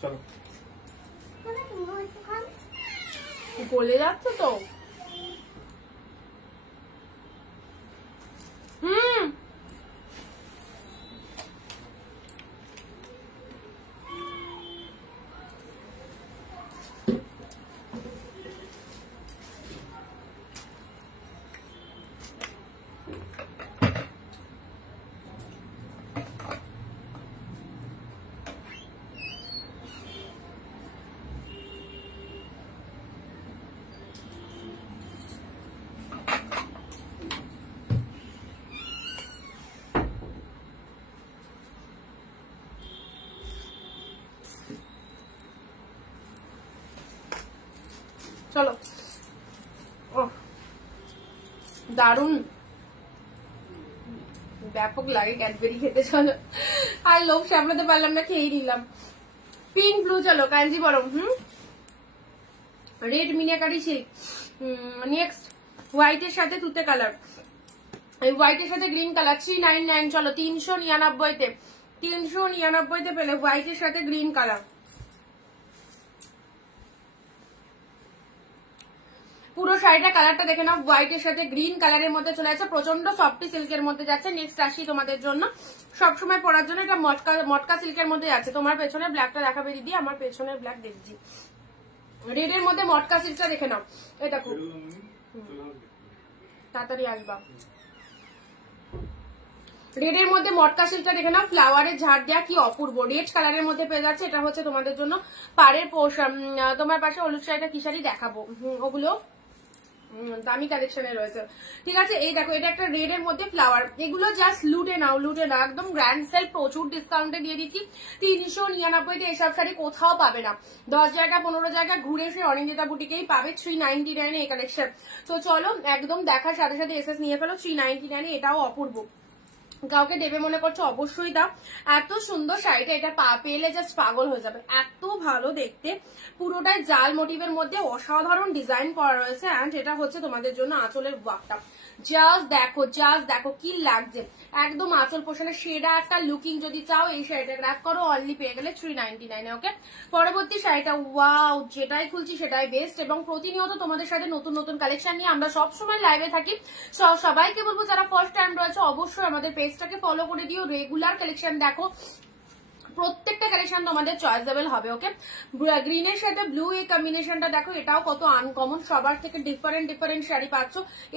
চলো গলে যাচ্ছে তো। চলো ও দারুন ব্যাপক লাগে ক্যাডবেরি খেতে। চলো আর লোক সামলাতে পারলাম না, খেয়েই নিলাম। পিঙ্ক ব্লু চলো Kanjeevaram, red meenakari silk. Next হোয়াইটের সাথে তুতে কালার, এই হোয়াইটের সাথে গ্রিন কালার 399। চলো 399তে 399তে পেলে হোয়াইটের সাথে গ্রিন কালার। পুরো শাড়িটা কালারটা দেখে নাও, হোয়াইটের সাথে গ্রিন কালারের মধ্যে চলে যাচ্ছে, প্রচন্ড সফটি সিল্কের মধ্যে যাচ্ছে। নেক্সট আসি তোমাদের জন্য সবসময় পরার জন্য, এটা মটকা সিল্কের মধ্যে যাচ্ছে। তোমার পেছনে ব্ল্যাকটা দেখাবে দিদি, আমার পেছনে ব্ল্যাক দেখছি। রেড এর মধ্যে মটকা সিল্কটা দেখে নাও, এটা খুব তাড়াতাড়ি আসবা। রেড এর মধ্যে মটকা সিল্কটা দেখে নাও, ফ্লাওয়ারের ঝাড় দেওয়া, কি অপূর্ব রেড কালারের মধ্যে পেয়ে যাচ্ছে। এটা হচ্ছে তোমাদের জন্য পাড়ের পোশাক। তোমার পাশে হলুদ শাড়িটা কি শাড়ি দেখাবো, ওগুলো দামি কালেকশনে রয়েছে, ঠিক আছে। এই দেখো এটা একটা রেড এর মধ্যে ফ্লাওয়ার, এগুলো জাস্ট লুটে নাও, লুটে নাও, একদম গ্র্যান্ড সেল, প্রচুর ডিসকাউন্টে দিয়ে দিচ্ছি। 399তে এসব শাড়ি কোথাও পাবে না, 10 জায়গা 15 জায়গা ঘুরে এসে অনিন্দিতা বুটিকেই পাবে 399 এই কালেকশন। তো চলো একদম দেখার সাথে সাথে এসএস নিয়ে ফেলো 399, এটাও অপূর্ব। কাউকে দেবে মনে করছো অবশ্যই দাও, এত সুন্দর শাড়িটা, এটা পেলে জাস্ট পাগল হয়ে যাবে, এত ভালো দেখতে। পুরোটাই জাল মোটিভের মধ্যে অসাধারণ ডিজাইন করা রয়েছে। অ্যান্ড এটা হচ্ছে তোমাদের জন্য আঁচলের ওয়ার্কটা, জাস্ট দেখো কি লাগছে, একদম আঁচল পোষণে সেরা একটা লুকিং যদি চাও এই শাড়িটা গ্র্যাব করো, অনলি পেয়ে গেলে 399। ওকে, পরবর্তী শাড়িটা, ওয়াও যেটাই খুলছি সেটাই বেস্ট। এবং প্রতিনিয়ত তোমাদের সাথে নতুন নতুন কালেকশন নিয়ে আমরা সবসময় লাইভে থাকি। সবাইকে বলবো যারা ফার্স্ট টাইম রয়েছে অবশ্যই আমাদের পেজটাকে ফলো করে দিও, রেগুলার কালেকশন দেখো, প্রত্যেকটা কালেকশন তোমাদের চয়েসেবল হবে। ওকে, গ্রিনের সাথে ব্লু এই কম্বিনেশনটা দেখো, এটাও কত আনকমন, সবার থেকে ডিফারেন্ট শাড়ি পাচ্ছ।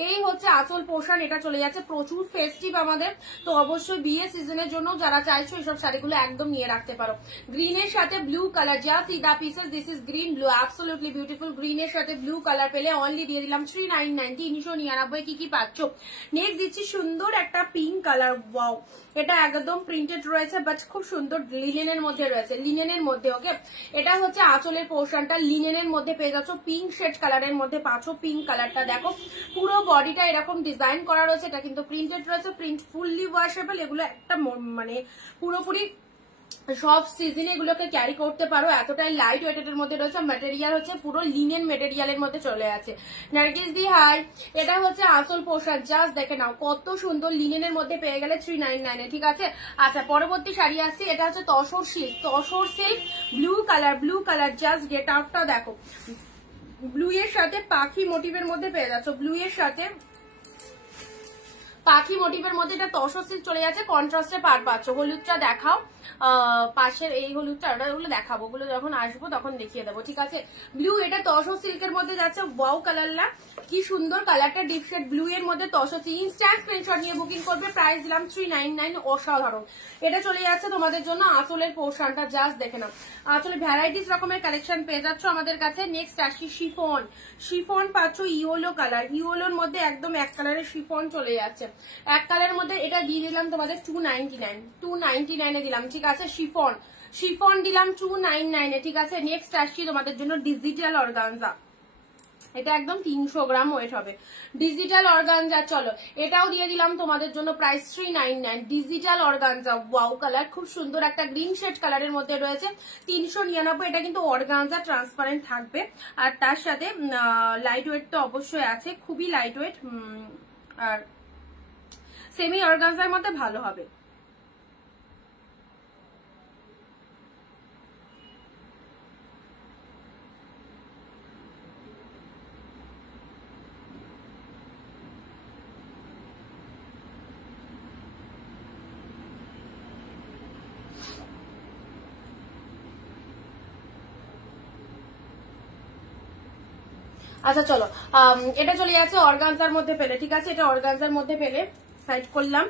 এই হচ্ছে আঁচল পোর্শন, এটা চলে যাচ্ছে, প্রচুর ফেস্টিভ আমাদের, তো অবশ্যই বিয়ে সিজনের জন্য যারা চাইছো এইসব শাড়িগুলো একদম নিয়ে রাখতে পারো। গ্রিনের সাথে ব্লু কালার, জাস্ট ইদা pieces, this is green blue, absolutely beautiful. গ্রিনের সাথে ব্লু কালার পেলে অনলি দিয়ে দিলাম 399, 399। কি কি পাচ্ছ, নেক্সট দিচ্ছি সুন্দর একটা পিঙ্ক কালার, ওয়াও এটা একদম প্রিন্টেড রয়েছে, বাট খুব সুন্দর লিনেনের মধ্যে রয়েছে, লিনেনের মধ্যে। ওকে, এটা হচ্ছে আঁচলের পোর্শনটা, লিনেনের মধ্যে পেয়ে যাচ্ছ, পিঙ্ক শেড কালারের মধ্যে পাচ্ছ। পিঙ্ক কালারটা দেখো, পুরো বডিটা এরকম ডিজাইন করা রয়েছে, এটা কিন্তু প্রিন্টেড রয়েছে, প্রিন্ট ফুললি ওয়াশেবল। এগুলো একটা মানে পুরোপুরি সব সিজনে এগুলোকে ক্যারি করতে পারো, এতটাই লাইট ওয়েটের মধ্যে রয়েছে। ম্যাটেরিয়াল হচ্ছে পুরো লিনেন ম্যাটেরিয়ালের মধ্যে চলে আছে। নার্গিস দি হাই, এটা হচ্ছে আঁচল পোশাক, জাস্ট দেখে নাও কত সুন্দর, লিনেনের মধ্যে পেয়ে গেলে 399, ঠিক আছে। আচ্ছা পরবর্তী শাড়ি আসছে, এটা হচ্ছে tussar silk, blue colour, just get আউটটা দেখো, ব্লু এর সাথে পাখি মোটিভের মধ্যে পেয়ে যাচ্ছ, ব্লু এর সাথে পাখি মোটিভের মধ্যে এটা তসর সিল্ক চলে যাচ্ছে, কন্ট্রাস্টে পার পাচ্ছ। হলুদটা দেখাও, পাশের এই হলুদটা, ওগুলো দেখাবো, ওগুলো যখন আসবো তখন দেখিয়ে দেবো, ঠিক আছে। ব্লু, এটা তসর সিল্কের মধ্যে যাচ্ছে, ওয়াও কালার না, কি সুন্দর কালারটা, ডিপ শেড ব্লু এর মধ্যে তসর সিল্ক। ইনস্ট্যান্ট স্ক্রিনশট নিয়ে বুকিং করবে, প্রাইস দিলাম 399, অসাধারণ। এটা চলে যাচ্ছে তোমাদের জন্য আঁচলের পোর্শনটা, জাস্ট দেখে নাও, আঁচলে ভ্যারাইটিস রকমের কালেকশন পেয়ে যাচ্ছ আমাদের কাছে। নেক্সট আসি শিফন পাচ্ছ, ইয়েলো কালার, ইয়েলোর মধ্যে একদম এক কালারের শিফন চলে যাচ্ছে, এক কালারের মধ্যে। এটা দিয়ে দিলাম তোমাদের 299 দিলাম, ঠিক আছে। শিফন দিলাম 299, ঠিক আছে। নেক্সট আসছি তোমাদের জন্য ডিজিটাল অর্গানজা, এটা একদম 300 গ্রাম ওয়েট হবে, ডিজিটাল অর্গানজা। চলো এটাও দিয়ে দিলাম তোমাদের জন্য, price 399, digital organza, wow colour, খুব সুন্দর একটা গ্রিন শেড কালারের মধ্যে রয়েছে, 399। এটা কিন্তু অর্গানজা ট্রান্সপারেন্ট থাকবে, আর তার সাথে লাইট ওয়েট তো অবশ্যই আছে, খুবই লাইট ওয়েট, আর সেমি অর্গানজার মধ্যে ভালো হবে। আচ্ছা চলো, এটা চলে যাচ্ছে অর্গানজার মধ্যে পেলে, ঠিক আছে। এটা অর্গানজার মধ্যে পেলে সাইড করলাম,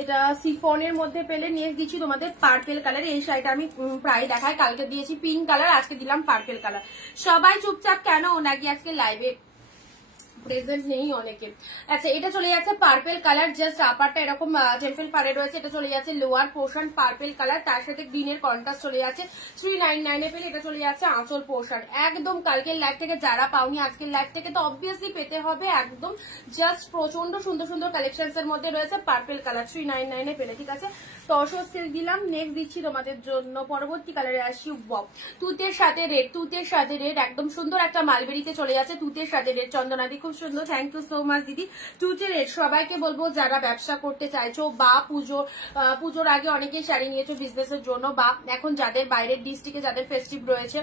এটা সিফনের মধ্যে পেলে। নিয়ে দিচ্ছি তোমাদের পার্পেল কালার, এই শাড়িটা আমি প্রায় দেখাই, কালকে দিয়েছি পিঙ্ক কালার, আজকে দিলাম পার্পেল কালার। সবাই চুপচাপ কেন নাকি আজকে লাইভে প্রেজেন্ট নেই অনেকে। আচ্ছা এটা চলে যাচ্ছে পার্পেল কালার, জাস্ট আপারটা এরকম টেম্পল পারে রয়েছে, এটা চলে যাচ্ছে লোয়ার পোর্শন পার্পেল কালার, তার সাথে গ্রিনের কন্ট্রাস্ট চলে যাচ্ছে 399 এ পেলে। এটা চলে যাচ্ছে আঁচল পোর্শন। একদম কালকের লাইভ থেকে যারা পাওনি আজকের লাইভ থেকে তো অবভিয়াসলি পেতে হবে একদম। জাস্ট প্রচন্ড সুন্দর সুন্দর কালেকশনস এর মধ্যে রয়েছে পার্পেল কালার 399 এ পেলে, ঠিক আছে। টসো সিল্ক দিলাম, নেক্সট দিচ্ছি তোমাদের জন্য পরবর্তী কালারে আসি ওয়াও, তুতের সাথে রেড, তুতের সাথে রেড একদম সুন্দর একটা মালবেরিতে চলে যাচ্ছে, তুতের সাথে রেড। চন্দনাদি খুব সুন্দর, থ্যাংক ইউ সো মাচ দিদি। তুতের রেড সবাইকে বলবো যারা ব্যবসা করতে চাইছো বা পুজোর আগে অনেকেই শাড়ি নিয়েছো বিজনেসের জন্য, বা এখন যাদের বাইরের ডিস্ট্রিক্টে যাদের ফেস্টিভ রয়েছে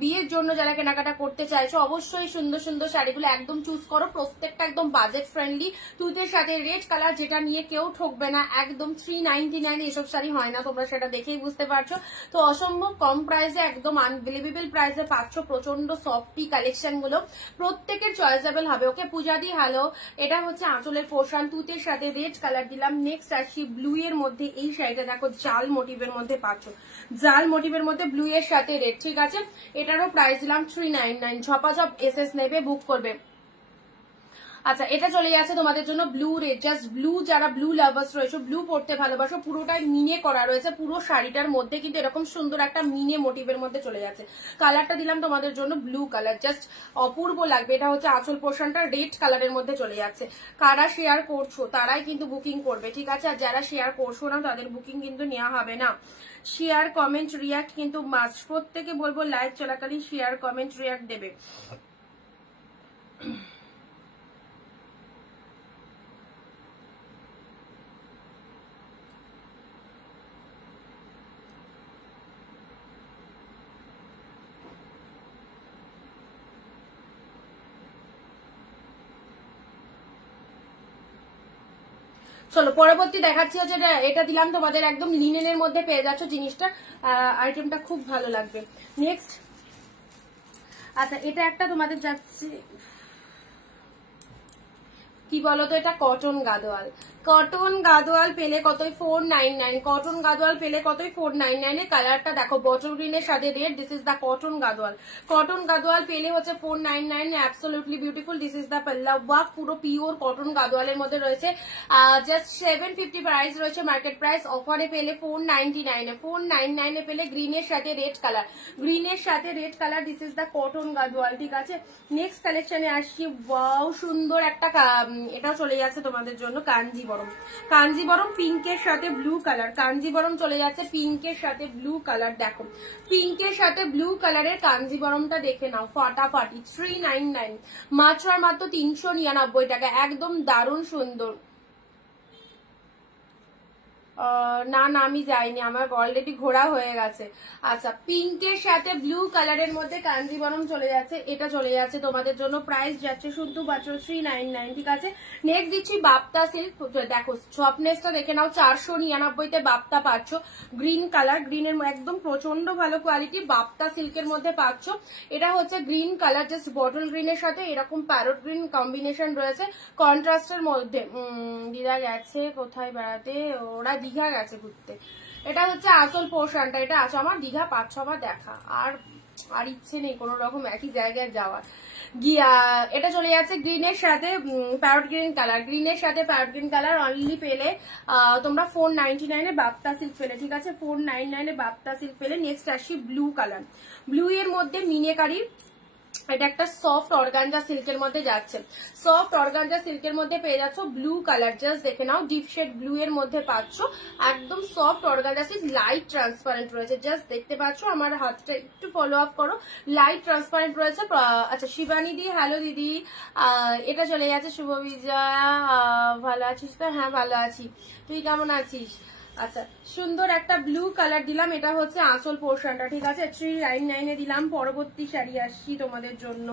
বিয়ের জন্য যারা কেনাকাটা করতে চাইছো, অবশ্যই সুন্দর সুন্দর শাড়িগুলো একদম চুজ করো, প্রত্যেকটা একদম বাজেট ফ্রেন্ডলি। তুতের সাথে রেড কালার, যেটা নিয়ে কেউ ঠকবে না, একদম 399 এসব শাড়ি হয় না, তোমরা সেটা দেখেই বুঝতে পারছো। তো অসম্ভব কম প্রাইসে একদম আনবিলিভেবল প্রাইসে পাচ্ছ প্রচন্ড সফটি কালেকশন গুলো, প্রত্যেকের চয়েসেবল হবে। ওকে পূজাদি হ্যালো, এটা হচ্ছে আঁচলের পোর্শন, তুতের সাথে রেড কালার দিলাম। নেক্সট আসি ব্লু এর মধ্যে, এই শাড়িটা দেখো জাল মোটিভের মধ্যে পাচ্ছ, জাল মোটিভের মধ্যে ব্লু এর সাথে রেড, ঠিক আছে। এটারও প্রাইস দিলাম 399, ঝপাঝপ এসএস নেবে বুক করবে। আচ্ছা এটা চলে যাচ্ছে তোমাদের জন্য ব্লু রেড, জাস্ট ব্লু, যারা ব্লু লাভার্স রয়েছে, ব্লু পড়তে ভালোবাসো, পুরোটাই মিনে করা রয়েছে, পুরো শাড়িটার মধ্যে কিন্তু এরকম সুন্দর একটা মিনে মোটিভের মধ্যে চলে যাচ্ছে। কালারটা দিলাম তোমাদের জন্য ব্লু কালার, জাস্ট অপূর্ব লাগবে। এটা হচ্ছে আঁচল পোর্শনটা রেড কালারের মধ্যে চলে যাচ্ছে। কারা শেয়ার করছো তারাই কিন্তু বুকিং করবে, ঠিক আছে। আর যারা শেয়ার করছো না তাদের বুকিং কিন্তু নেওয়া হবে না। শেয়ার কমেন্ট রিয়াক্ট কিন্তু মাস্ট, প্রত্যেকে বলবো লাইভ চলাকালীন শেয়ার কমেন্ট রিয়াক্ট দেবে। চলো পরবর্তী দেখাচ্ছি হচ্ছে এটা দিলাম তোমাদের একদম লিনেনের মধ্যে পেয়ে যাচ্ছ জিনিসটা, আইটেমটা খুব ভালো লাগবে। নেক্সট আচ্ছা এটা একটা তোমাদের যাচ্ছে কি বলতো, এটা কটন গাদোয়াল, কটন গাদোয়াল পেলে কতই 499, কটন গাদোয়াল পেলে কতই 499 এর। কালারটা দেখো বটল গ্রিনের সাথে red, this is the cotton Gadwal, cotton Gadwal পেলে হচ্ছে 499, absolutely beautiful. This is the পাল্লা ওয়ার্ক, পুরো পিওর কটন গাদোয়ালের মধ্যে রয়েছে, জাস্ট 750 প্রাইস রয়েছে মার্কেট প্রাইস, অফারে পেলে 499 এ, 499 এ পেলে গ্রিনের সাথে রেড কালার, গ্রিনের সাথে red colour, this is the cotton Gadwal, ঠিক আছে। নেক্সট কালেকশনে আসছি, ওয়াও সুন্দর একটা, এটাও চলে যাচ্ছে তোমাদের জন্য কাঞ্জিবরম, কাঞ্জিবরম পিঙ্কের সাথে ব্লু কালার, কাঞ্জিবরম চলে যাচ্ছে পিঙ্কের সাথে ব্লু কালার। দেখো পিঙ্কের সাথে ব্লু কালারের কাঞ্জিবরমটা দেখে নাও, ফাটাফাটি 399, মাত্র আর মাত্র 399 টাকা, একদম দারুণ সুন্দর। না না আমি যাইনি, আমার অলরেডি ঘোরা হয়ে গেছে। আচ্ছা পিঙ্কের সাথে ব্লু কালারের মধ্যে কাঞ্জিবরম চলে যাচ্ছে, এটা চলে যাচ্ছে তোমাদের জন্য, প্রাইস যাচ্ছে শুধু মাত্র 399, ঠিক আছে। নেক্সট দিচ্ছি বাপ্তা সিল্ক, দেখো সফটনেসটা দেখে নাও, 499 বাপ্তা পাচ্ছ, গ্রিন কালার, গ্রিনের একদম প্রচন্ড ভালো কোয়ালিটি, বাপ্তা সিল্কের মধ্যে পাচ্ছ। এটা হচ্ছে গ্রিন কালার, জাস্ট বটল গ্রিনের সাথে এরকম প্যারট গ্রিন কম্বিনেশন রয়েছে কন্ট্রাস্টের মধ্যে। দিদা গেছে কোথায় বেড়াতে, ওরা দীঘা গেছে ঘুরতে। এটা হচ্ছে আঁচল পোর্শনটা, এটা আছে আমার দীঘা 5-6 বার দেখা, আর ইচ্ছে নেই কোন রকম একই জায়গায় যাওয়ার। এটা চলে যাচ্ছে গ্রিনের সাথে প্যারট গ্রিন কালার, গ্রিনের সাথে প্যারট গ্রিন কালার অনলি পেলে তোমরা 499 এ বাপ্তা সিল্ক পেলে, ঠিক আছে, 499 এ বাপ্তা সিল্ক পেলে। নেক্সট আসি ব্লু কালার, ব্লু এর মধ্যে মিনেকারি, এটা একটা সফট অর্গানজা সিল্কের মধ্যে যাচ্ছে, সফট অর্গানজা সিল্কের মধ্যে পেয়ে যাচ্ছ ব্লু কালার, জাস্ট দেখে নাও ডিপ শেড ব্লু এর মধ্যে পাচ্ছ, একদম soft organza silk, light transparent রয়েছে, জাস্ট দেখতে পাচ্ছ, আমার হাতটা একটু ফলো আপ করো, লাইট ট্রান্সপারেন্ট রয়েছে। আচ্ছা শিবানী দি হ্যালো দিদি, এটা চলে যাচ্ছে শুভ বিজয়া, ভালো আছিস তো? হ্যাঁ ভালো আছি, তুই কেমন আছিস? আচ্ছা সুন্দর একটা ব্লু কালার দিলাম, এটা হচ্ছে আঁচল পোর্শনটা, ঠিক আছে, 399 এ দিলাম। পরবর্তী শাড়ি আসছি তোমাদের জন্য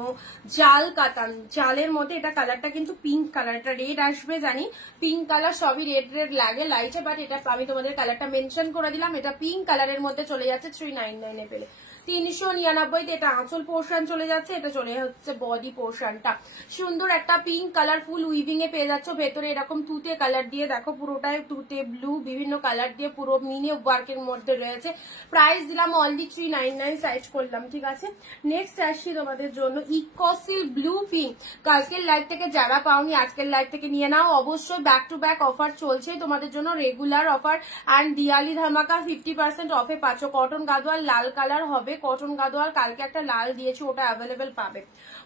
জাল কাতান, জালের মধ্যে, এটা কালারটা কিন্তু পিঙ্ক কালার, এটা রেড আসবে জানি, পিঙ্ক কালার সবই রেড রেড লাগে লাইটে, বাট এটা আমি তোমাদের কালারটা মেনশন করে দিলাম, এটা পিঙ্ক কালারের মধ্যে চলে যাচ্ছে 399 এ পেলে, 399 এটা আঁচল পোর্শন চলে যাচ্ছে, এটা চলে হচ্ছে বডি পোর্শনটা। সুন্দর একটা পিঙ্ক কালারফুল উইভিং এ পেয়ে যাচ্ছ, ভেতরে এরকম তুতে কালার দিয়ে, দেখো পুরোটাই তুতে ব্লু বিভিন্ন কালার দিয়ে পুরো মিনি ওয়ার্কের মধ্যে রয়েছে। প্রাইস দিলাম অনলি 399, সাইজ করলাম, ঠিক আছে। নেক্সট আসছি তোমাদের জন্য ইকোসিল ব্লু পিঙ্ক। কালকের লাইভ থেকে যারা পাওনি আজকের লাইভ থেকে নিয়ে নাও, অবশ্যই ব্যাক টু ব্যাক অফার চলছে তোমাদের জন্য, রেগুলার অফার অ্যান্ড দিওয়ালি ধামাকা 50% অফে পাচ্ছ। কটন গাদোয়াল লাল কালার হবে, কটন গাদোয়াল কালকে একটা লাল দিয়েছি, ওটা অ্যাভেলেবেল পাবে,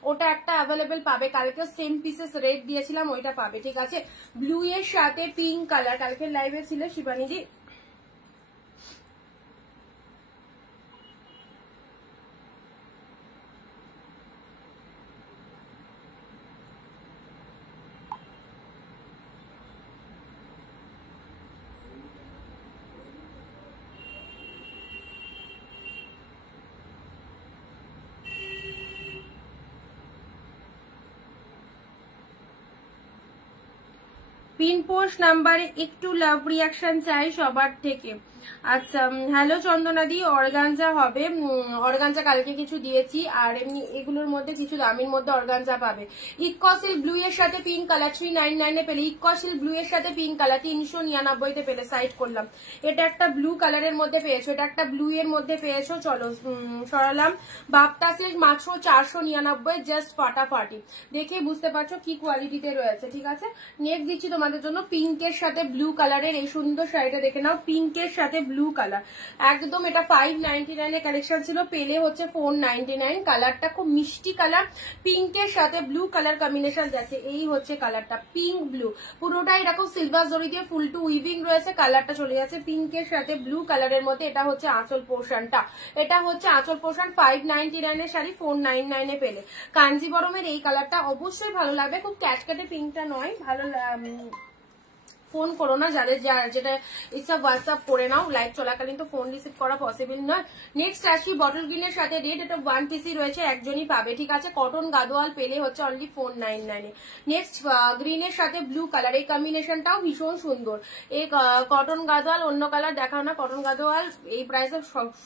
ওটা একটা অ্যাভেলেবেল পাবে। কালকে সেম পিসেস রেড দিয়েছিলাম, ওইটা পাবে, ঠিক আছে। ব্লু এর সাথে পিঙ্ক কালার, কালকে লাইভে ছিল শিবানীজি। পিন পোস্ট নাম্বারে একটু লাভ রিয়াকশন চাই সবার থেকে। আচ্ছা, হ্যালো চন্দনাদি, অর্গানজা হবে, অর্গানজা কালকে কিছু দিয়েছি, আর এমনি এগুলোর মধ্যে কিছু দামির মধ্যে অর্গানজা পাবে। ইকোসিল ব্লু এর সাথে পিঙ্ক কালার 399 এ পেলে, ইকোসিল ব্লু এর সাথে পিঙ্ক কালার 399 তে পেলে, সাইড করলাম। এটা একটা ব্লু কালারের মধ্যে পেয়েছো, এটা একটা ব্লু এর মধ্যে পেয়েছো, চলো সরালাম। বাপ্তা সিল্ক মাত্র 499, জাস্ট ফাটাফাটি, দেখে বুঝতে পারছো কি কোয়ালিটিতে রয়েছে, ঠিক আছে। নেক্সট দিচ্ছি তোমাদের জন্য পিঙ্কের সাথে ব্লু কালারের এই সুন্দর শাড়িটা, দেখে নাও, পিঙ্কের সাথে ব্লু কালার, একদম এটা 599 এর কালেকশন ছিল, পেলে হচ্ছে 499। কালারটা খুব মিষ্টি কালার, পিঙ্কের সাথে ব্লু কালার কম্বিনেশন যাচ্ছে, এই হচ্ছে কালারটা পিঙ্ক ব্লু, পুরোটাই এরকম সিলভার জরি দিয়ে ফুল টু উইভিং রয়েছে, কালারটা চলে যাচ্ছে পিঙ্কের সাথে ব্লু কালারের মধ্যে। এটা হচ্ছে আঁচল পোর্শনটা, এটা হচ্ছে আঁচল পোর্শন, 599 এর শাড়ি 499 এ পেলে। কাঞ্জিবরমের এই কালারটা অবশ্যই ভালো লাগবে, খুব ক্যাটকেটে পিঙ্কটা নয়, ভালো ফোন করো না, যাদের যেটা ইচ্ছা হোয়াটসঅ্যাপ করে নাও, লাইভ চলাকালীন তো ফোন রিসিভ করা পসিবল নয়। নেক্সট আসি বটল গ্রিনের সাথে রেড, এটা 1 পিসি রয়েছে, একজনই পাবে, ঠিক আছে। কটন গাদোয়াল পেলে হচ্ছে অনলি 499 এ। নেক্সট গ্রিনের সাথে ব্লু কালার, এই কম্বিনেশনটাও ভীষণ সুন্দর। এই কটন গাদোয়াল, অন্য কালার দেখাও না, কটন গাদোয়াল এই প্রাইসে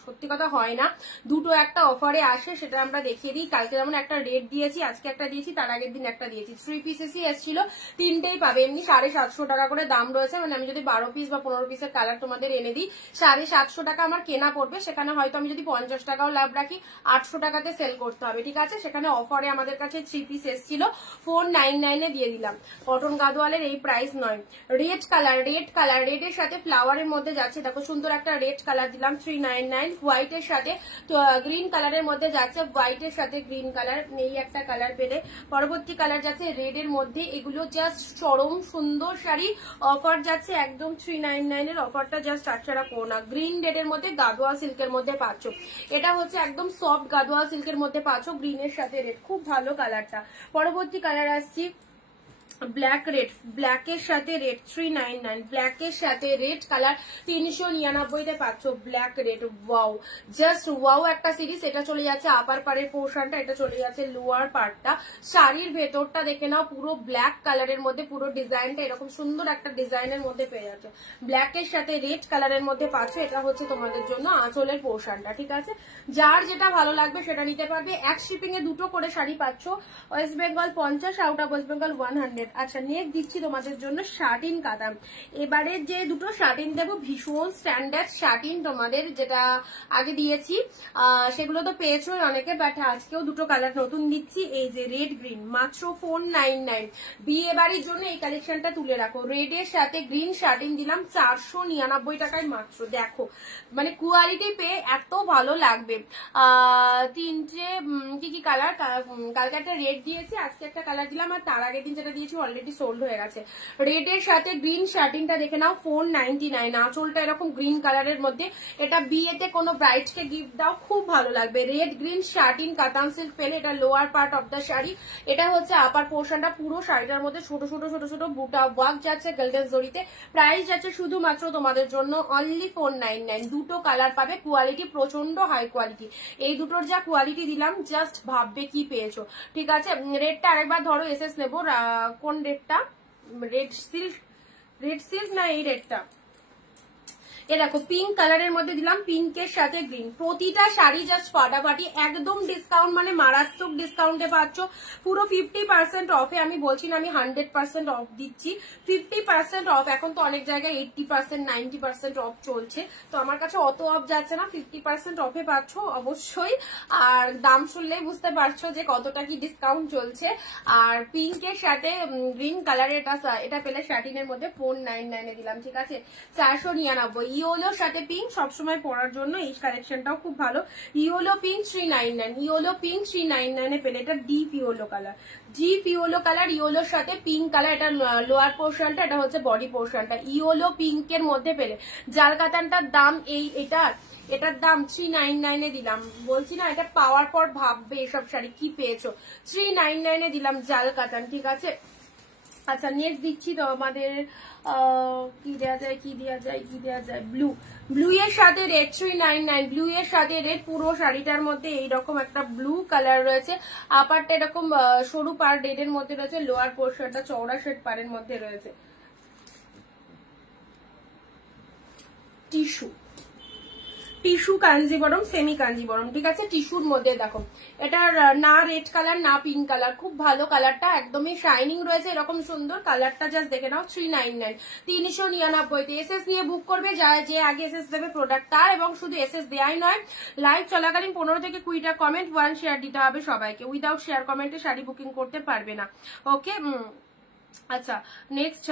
সত্যি কথা হয় না, দুটো একটা অফারে আসে, সেটা আমরা দেখিয়ে দিই। কালকে যেমন একটা রেড দিয়েছি, আজকে একটা দিয়েছি, তার আগের দিন একটা দিয়েছি, 3 পিসেসই এসেছিল, তিনটেই পাবে। এমনি 750 টাকা করে দাম রয়েছে, মানে আমি যদি 12 পিস বা 15 পিসের কালার তোমাদের এনে দিই 750 টাকা আমার কেনা পড়বে, সেখানে হয়তো আমি যদি 50 টাকাও লাভ রাখি 800 টাকাতে সেল করতে হবে, ঠিক আছে। সেখানে অফারে আমাদের কাছে 3 পিস এসেছিল, 499 এ দিয়ে দিলাম। কটন গাদোয়ালের এই প্রাইস নয়। রেড কালার, রেড এর সাথে ফ্লাওয়ারের মধ্যে যাচ্ছে, দেখো সুন্দর একটা রেড কালার দিলাম 399। হোয়াইট এর সাথে গ্রিন কালারের মধ্যে যাচ্ছে, হোয়াইট এর সাথে গ্রিন কালার, এই একটা কালার পেলে। পরবর্তী কালার যাচ্ছে রেড এর মধ্যে, এগুলো জাস্ট চরম সুন্দর শাড়ি, অফার যাচ্ছে একদম 399 এর অফারটা জাস্ট আচ্ছাড়া করো না। গ্রিন রেড এর মধ্যে গাদোয়া সিল্কের মধ্যে পাচ্ছ, এটা হচ্ছে একদম সফট গাদোয়া সিল্কের মধ্যে পাচ্ছ, গ্রিনের সাথে রেড, খুব ভালো কালারটা। পরবর্তী কালার আসছি ব্ল্যাক রেড, ব্ল্যাকের সাথে রেড 399, ব্ল্যাকের সাথে রেড কালার 399 তে পাচ্ছ, black red, wow, just wow একটা সিরিজ। এটা চলে যাচ্ছে আপার পারের পোর্শনটা, এটা চলে যাচ্ছে লোয়ার পার্টটা। শাড়ির ভেতরটা দেখে নাও, পুরো ব্ল্যাক কালারের মধ্যে, পুরো ডিজাইনটা এরকম সুন্দর একটা ডিজাইনের মধ্যে পেয়ে যাচ্ছ, ব্ল্যাকের সাথে রেড কালারের মধ্যে পাচ্ছ। এটা হচ্ছে তোমাদের জন্য আঁচলের পোর্শনটা, ঠিক আছে। যার যেটা ভালো লাগবে সেটা নিতে পারবে। এক শিপিং এ দুটো করে শাড়ি পাচ্ছ, West Bengal 50, out of West Bengal 100। আচ্ছা, নেক্সট দিচ্ছি তোমাদের জন্য শাটিন কাতান। এবারে যে দুটো শাটিন দেবো ভীষণ স্ট্যান্ডার্ড শাটিন, তোমাদের যেটা আগে দিয়েছি সেগুলো তো পেয়েছো অনেকে, বাট আজকেও দুটো কালার নতুন দিচ্ছি। এই যে রেড গ্রিন, মাত্র 499। বিয়ে বাড়ির জন্য এই কালেকশনটা তুলে রাখো। রেড এর সাথে গ্রিন শাটিন দিলাম 499 টাকায় মাত্র। দেখো মানে কোয়ালিটি পেয়ে এত ভালো লাগবে। তিনটে কি কালার, কালকে একটা রেড দিয়েছি, আজকে একটা কালার দিলাম, আর তার আগের দিন যেটা দিয়েছি অলরেডি সোল্ড হয়ে গেছে। রেড এর সাথে গ্রিন শার্টিংটা দেখে নাও 499, আঁচলটা এরকম গ্রিন কালারের মধ্যে। এটা বিয়েতে কোনো ব্রাইডকে গিফট দাও, খুব ভালো লাগবে। রেড গ্রিন শার্টিং কাতান সিল্ক পেলে, এটা lower part of the sari, এটা হচ্ছে আপার পোর্শনটা। পুরো শাড়িটার মধ্যে ছোট ছোট ছোট ছোট বুটা ওয়ার্ক যাচ্ছে গোল্ডেন জরিতে। প্রাইস যাচ্ছে শুধুমাত্র তোমাদের জন্য অনলি 499। দুটো কালার পাবে, কোয়ালিটি প্রচন্ড হাই কোয়ালিটি। এই দুটোর যা কোয়ালিটি দিলাম জাস্ট ভাববে কি পেয়েছো, ঠিক আছে। রেডটা আরেকবার ধরো, এসএস নেবো, কোন রেডটা, রেড সিল্ক না এই রেডটা, এ দেখো পিঙ্ক কালারের মধ্যে দিলাম, পিঙ্কের সাথে গ্রিন, প্রতিটা শাড়ি জাস্ট ফাটাফাটি, একদম ডিসকাউন্ট মানে মারাত্মক ডিসকাউন্টে পাচ্ছ, পুরো 50% অফে। আমি বলছি না আমি 100% অফ দিচ্ছি, 50% অফ। এখন তো অনেক জায়গায় 80% 90% অফ চলছে, তো আমার কাছে অত অফ যাচ্ছে না, 50% অফে পাচ্ছ অবশ্যই। আর দাম শুনলেই বুঝতে পারছো যে কতটা কি ডিসকাউন্ট চলছে। আর পিঙ্কের সাথে গ্রিন কালারের এটা পেলে শার্টিনের মধ্যে 499 দিলাম, ঠিক আছে, 499। ইয়োলোর সাথে পিঙ্ক সবসময় পরার জন্য এই কালেকশনটাও খুব ভালো। ইয়োলো পিঙ্ক 399, ইয়োলো পিঙ্ক 399 পেলে। এটা deep yellow colour, deep yellow colour, ইয়োলোর সাথে পিঙ্ক কালার, এটা লোয়ার পোর্শনটা, এটা হচ্ছে বডি পোর্শনটা। ইয়োলো পিঙ্কের মধ্যে পেলে জাল কাতানটার দাম এটার দাম 399 দিলাম। বলছি না এটা পাওয়ার পর ভাববে এসব শাড়ি কি পেয়েছো। 399 দিলাম জাল কাতান, ঠিক আছে। আচ্ছা নেক্সট দিচ্ছি তো আমাদের কি দেওয়া যায়, ব্লু এর সাথে রেড 399, ব্লু এর সাথে রেড, পুরো শাড়িটার মধ্যে এইরকম একটা ব্লু কালার রয়েছে। আপারটা এরকম সরু পার রেডের মধ্যে রয়েছে, লোয়ার পোর্শনটা চওড়া শেড পারের মধ্যে রয়েছে। টিস্যু কাঞ্জিবরম, সেমি কাঞ্জিবরম, ঠিক আছে। টিস্যুর মধ্যে দেখো এটার না রেড কালার না পিঙ্ক কালার, খুব ভালো কালারটা, একদমই শাইনিং রয়েছে, এরকম সুন্দর কালারটা জাস্ট দেখে নাও। 399, 399 এসএস নিয়ে বুক করবে, যে আগে এসএস দেবে প্রোডাক্ট তার। এবং শুধু এসএস দেয়াই নয়, লাইভ চলাকালীন 15 থেকে 20টা কমেন্ট, 1 শেয়ার দিতে হবে সবাইকে। উইদাউট শেয়ার কমেন্টে শাড়ি বুকিং করতে পারবে না, ওকে। আচ্ছা নেক্সট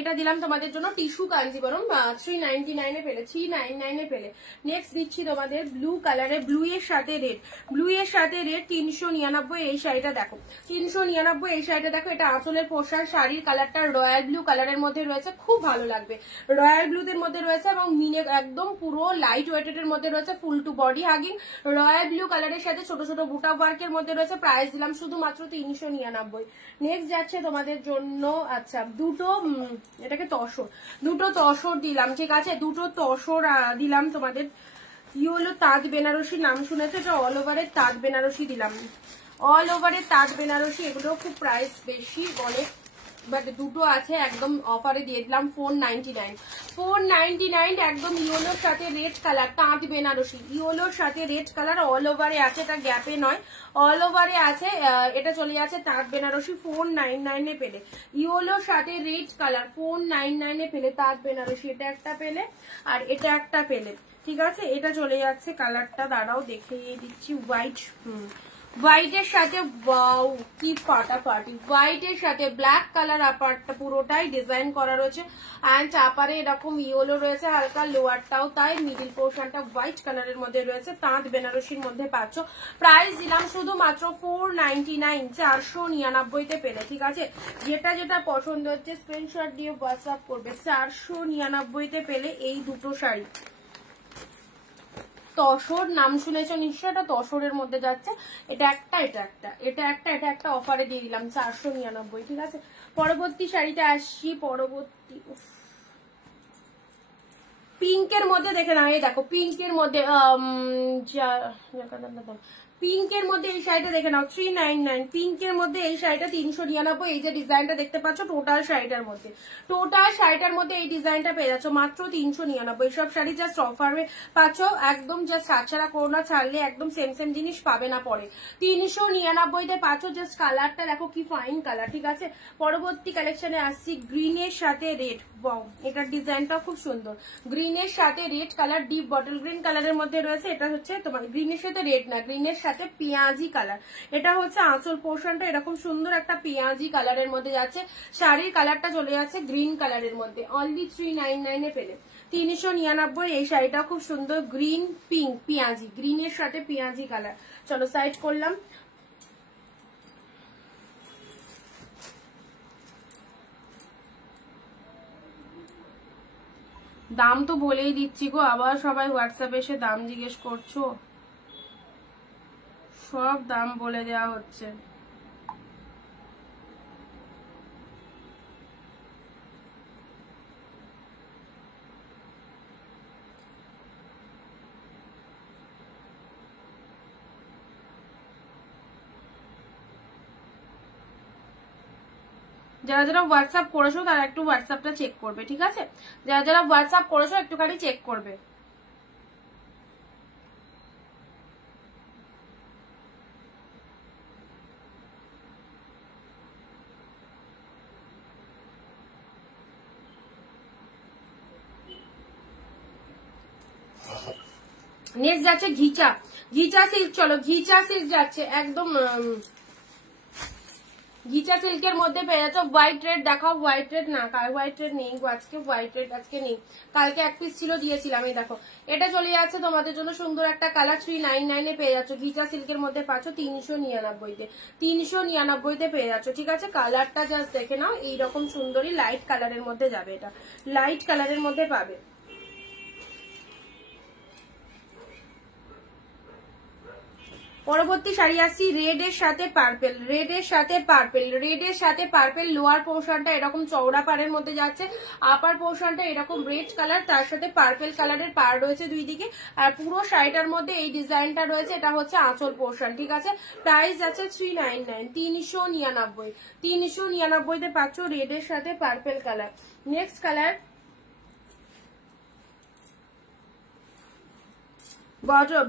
এটা দিলাম তোমাদের জন্য টিস্যু কাঞ্জিবরম, 399 পেলে, 399 পেলে। নেক্সট দিচ্ছি তোমাদের ব্লু কালারে, ব্লু এর সাথে রেড, ব্লু এর সাথে রেড 399। এই শাড়িটা দেখো 399, এই শাড়িটা দেখো, এটা আঁচলের পোশাক, শাড়ির কালারটা রয়্যাল ব্লু কালারের মধ্যে রয়েছে, খুব ভালো লাগবে, রয়্যাল ব্লুদের মধ্যে রয়েছে এবং মিনে একদম পুরো লাইট ওয়েটেড এর মধ্যে রয়েছে, full to body hugging, royal blue কালারের সাথে ছোট ছোট বুটা ওয়ার্কের মধ্যে রয়েছে। প্রাইস দিলাম শুধুমাত্র 399। নেক্সট যাচ্ছে তোমাদের জন্য, আচ্ছা দুটো এটাকে দুটো তসর দিলাম, ঠিক আছে, দুটো তসর দিলাম তোমাদের। ইয়োলো তাঁত বেনারসি, নাম শুনেছে, এটা অল ওভারের তাঁত বেনারসি দিলাম, অল ওভারের তাঁত বেনারসি। এগুলো খুব প্রাইস বেশি অনেক, বাট দুটো আছে একদম অফারে দিয়ে দিলাম 499, একদম ইয়োলোর সাথে রেড কালার, তাঁত বেনারসি, ইয়োলোর সাথে রেড কালার, অল ওভারে আছে, এটা গ্যাপে নয়, অল ওভারে আছে, এটা চলে যাচ্ছে তাঁত বেনারসি 499 পেলে। ইয়োলোর সাথে রেড কালার 499 পেলে তাঁত বেনারসি, এটা একটা পেলে আর এটা একটা পেলে, ঠিক আছে। এটা চলে যাচ্ছে কালারটা, দাঁড়াও দেখিয়ে দিচ্ছি, হোয়াইট, হোয়াইটের সাথে, ওয়াও কি ফাটাফাটি, হোয়াইটের সাথে ব্ল্যাক কালার, আপারটা পুরোটাই ডিজাইন করা রয়েছে, অ্যান্ড আপারে এরকম ইয়েলো রয়েছে হালকা, লোয়ারটাও তাই, মিডিল পোর্শনটা হোয়াইট কালারের মধ্যে রয়েছে, তাঁত বেনারসির মধ্যে পাচ্ছ। প্রাইস দিলাম শুধুমাত্র 499, 499 পেলে, ঠিক আছে। যেটা যেটা পছন্দ হচ্ছে স্ক্রিনশট দিয়ে হোয়াটসঅ্যাপ করবে, 499 পেলে এই দুটো শাড়ি। তসর নাম শুনেছো নিশ্চয়, এটা তসরের মধ্যে যাচ্ছে, এটা একটা অফারে দিয়ে দিলাম 499, ঠিক আছে। পরবর্তী শাড়িতে আসছি, পরবর্তী পিঙ্কের মধ্যে দেখে নাও, এই দেখো পিঙ্কের মধ্যে পিঙ্কের মধ্যে এই শাড়িটা দেখে নাও 399, পিঙ্কের মধ্যে এই শাড়িটা 399। এই যে ডিজাইনটা দেখতে পাচ্ছ টোটাল শাড়িটার মধ্যে এই ডিজাইনটা পেয়ে যাচ্ছ মাত্র 399। সব শাড়ি জাস্ট অফারে পাচ্ছ, একদম জাস্ট ছাড়া করো না, ছাড়লে একদম সেম জিনিস পাবে না পরে। 399 পাচ্ছ, জাস্ট কালারটা দেখো কি ফাইন কালার, ঠিক আছে। পরবর্তী কালেকশনে আসছি, গ্রিনের সাথে রেড, ওয়াও এটার ডিজাইনটা খুব সুন্দর, গ্রিনের সাথে red colour, deep bottle green কালারের মধ্যে রয়েছে। এটা হচ্ছে তোমার গ্রিনের সাথে রেড না, গ্রিনের সাথে পেঁয়াজি কালার, এটা হচ্ছে আঁচল পোর্শনটা এরকম সুন্দর একটা পেঁয়াজি কালারের মধ্যে যাচ্ছে, শাড়ির কালারটা চলে যাচ্ছে গ্রিন কালারের মধ্যে, অনলি 399 পেলে। 399 এই শাড়িটা খুব সুন্দর, গ্রিন পিঙ্ক পেঁয়াজি, গ্রিনের সাথে পেঁয়াজি কালার। চলো সাইড করলাম। দাম তো বলেই দিচ্ছি গো, আবার সবাই হোয়াটসঅ্যাপে এসে দাম জিজ্ঞেস করছো, সব দাম বলে দেওয়া হচ্ছে। যারা যারা হোয়াটসঅ্যাপ করেছো তারা একটু হোয়াটসঅ্যাপটা চেক করবে, ঠিক আছে? যারা যারা হোয়াটসঅ্যাপ করেছো একটুখানি চেক করবে। নেক্সট যাচ্ছে ঘিচা, ঘিচা সিল্ক। চলো ঘিচা সিল্ক যাচ্ছে একদম ঘিচা সিল্কের মধ্যে পেয়ে যাচ্ছে। হোয়াইট রেড দেখাও, হোয়াইট রেড না, হোয়াইট রেড নেই আজকে, হোয়াইট রেড আজকে নেই, কালকে এক পিস ছিল দিয়েছিলাম। এই দেখো এটা চলে যাচ্ছে তোমাদের জন্য সুন্দর একটা কালার, 399 পেয়ে যাচ্ছ। ঘিচা সিল্কের মধ্যে পাচ্ছ 399-তে, 399-তে পেয়ে যাচ্ছ, ঠিক আছে? কালারটা জাস্ট দেখে নাও, এইরকম সুন্দরই লাইট কালারের মধ্যে যাবে, এটা লাইট কালারের মধ্যে পাবে। পরবর্তী শাড়ি আসছি রেড এর সাথে পার্পেল, রেড এর সাথে পার্পেল, রেড এর সাথে পার্পেল। লোয়ার পোর্শনটা এরকম চওড়া পাড়ের মধ্যে যাচ্ছে, আপার পোর্শনটা এরকম রেড কালার, তার সাথে পার্পেল কালারের পাড় রয়েছে দুই দিকে। আর পুরো শাড়িটার মধ্যে এই ডিজাইনটা রয়েছে, এটা হচ্ছে আঁচল পোর্শন, ঠিক আছে? প্রাইস আছে 399, 399, 399-তে পাচ্ছ রেড এর সাথে purple colour. Next colour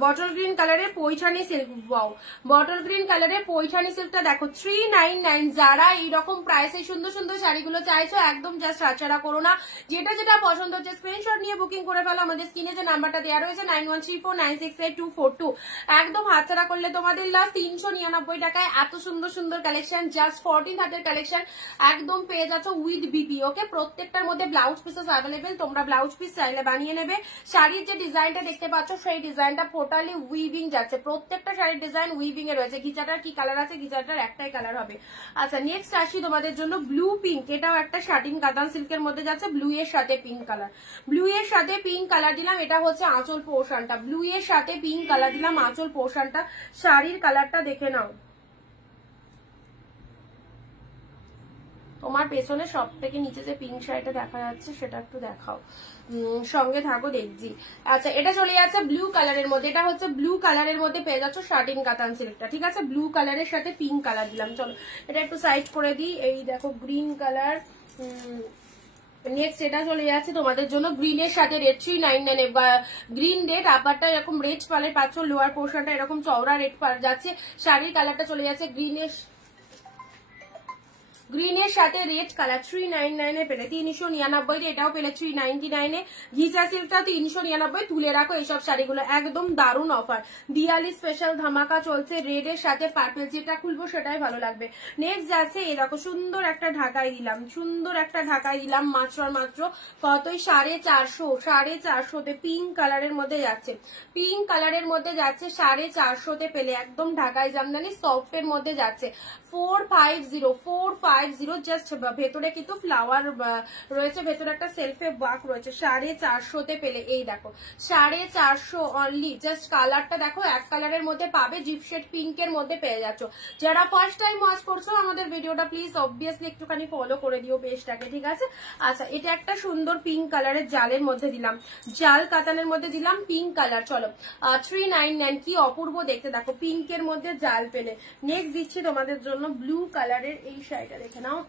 bottle green কালারের Paithani silk. Wow, bottle green কালারের পৈঠানি সিল্কটা দেখো 399। যারা এইরকম প্রাইসে সুন্দর সুন্দর শাড়িগুলো চাইছো একদম জাস্ট হাতছাড়া করো না, যেটা যেটা পছন্দ হচ্ছে স্ক্রিনশট নিয়ে বুকিং করে ফেলো। আমাদের স্ক্রিনে যে নাম্বারটা দেওয়া রয়েছে 9134968242, একদম হাতছাড়া করলে তোমাদের লাস্ট 399 টাকায় এত সুন্দর সুন্দর কালেকশন, জাস্ট 14 হাতের কালেকশন একদম পেয়ে যাচ্ছ উইথ বিপি। ওকে, প্রত্যেকটার মধ্যে ব্লাউজ পিসেস অ্যাভেলেবেল, তোমরা ব্লাউজ পিস চাইলে বানিয়ে নেবে। শাড়ির যে ডিজাইনটা দেখতে পাচ্ছ সেই ডিজাইনটা টোটালি উইভিং যাচ্ছে, প্রত্যেকটা শাড়ির ডিজাইন উইভিং এ রয়েছে। ঘিচাটার কি কালার আছে? ঘিচাটার একটাই কালার হবে। আচ্ছা নেক্সট আসি তোমাদের জন্য ব্লু পিঙ্ক, এটাও একটা শাটিন কাতান সিল্কের মধ্যে যাচ্ছে, ব্লু এর সাথে পিঙ্ক কালার, ব্লু এর সাথে পিঙ্ক কালার দিলাম। এটা হচ্ছে আঁচল পোর্শনটা, ব্লু এর সাথে পিঙ্ক কালার দিলাম আঁচল পোর্শনটা। শাড়ির কালারটা দেখে নাও, তোমার পেছনে সব থেকে নিচে যে পিঙ্ক শাড়িটা দেখা যাচ্ছে সেটা একটু দেখাও, সঙ্গে থাকো দেখছি। আচ্ছা এটা চলে যাচ্ছে ব্লু কালারের মধ্যে, এটা হচ্ছে ব্লু কালারের মধ্যে পেয়ে যাচ্ছ শাটিন কাতান সিল্কটা, ঠিক আছে? ব্লু কালারের সাথে পিঙ্ক কালার দিলাম। চলো এটা একটু সাইড করে দিই। এই দেখো গ্রিন কালার। নেক্সট এটা চলে যাচ্ছে তোমাদের জন্য গ্রিনের সাথে রেড, 399 গ্রিন রেড, আপারটা এরকম রেড পালের পাচ্ছ, লোয়ার পোর্শনটা এরকম চওড়া রেড পাল যাচ্ছে। শাড়ির কালারটা চলে যাচ্ছে গ্রিনের সাথে রেড কালার, 399 পেলে, 399, এটাও পেলে 399। ঘিচা সিল্কটা 399। তুলে রাখো এইসব শাড়িগুলো, একদম দারুণ অফার, দিওয়ালি স্পেশাল ধামাকা চলছে। রেড এর সাথে পার্পেল, যেটা খুলবো সেটাই ভালো লাগবে। নেক্সট যাচ্ছে এই দেখো সুন্দর একটা ঢাকাই দিলাম, সুন্দর একটা ঢাকাই দিলাম মাত্র কতই 450, 450-তে পিঙ্ক কালারের মধ্যে যাচ্ছে, পিঙ্ক কালারের মধ্যে যাচ্ছে 450-তে পেলে, একদম ঢাকাই জামদানি সফটের মধ্যে যাচ্ছে। 450 জাস্ট, ভেতরে কিন্তু ফ্লাওয়ার রয়েছে, ভেতরে একটা সেলফে ওয়ার্ক রয়েছে। 450-তে পেলে, এই দেখো 450 অনলি। জাস্ট কালারটা দেখো, এক কালারের মধ্যে পাবে, জিপশেড পিঙ্কের মধ্যে পেয়ে যাচ্ছ। যারা ফার্স্ট টাইম ওয়াচ করছো আমাদের ভিডিওটা প্লিজ অবভিয়াসলি একটুখানি ফলো করে দিও পেজটাকে, ঠিক আছে? আচ্ছা এটা একটা সুন্দর পিঙ্ক কালারের জালের মধ্যে দিলাম, জাল কাতানের মধ্যে দিলাম পিঙ্ক কালার। চলো 399, কি অপূর্ব দেখতে, দেখো পিঙ্কের মধ্যে জাল পেলে। নেক্সট দিচ্ছি তোমাদের জন্য ব্লু কালারের এই শাড়িটা, দেখে নাও।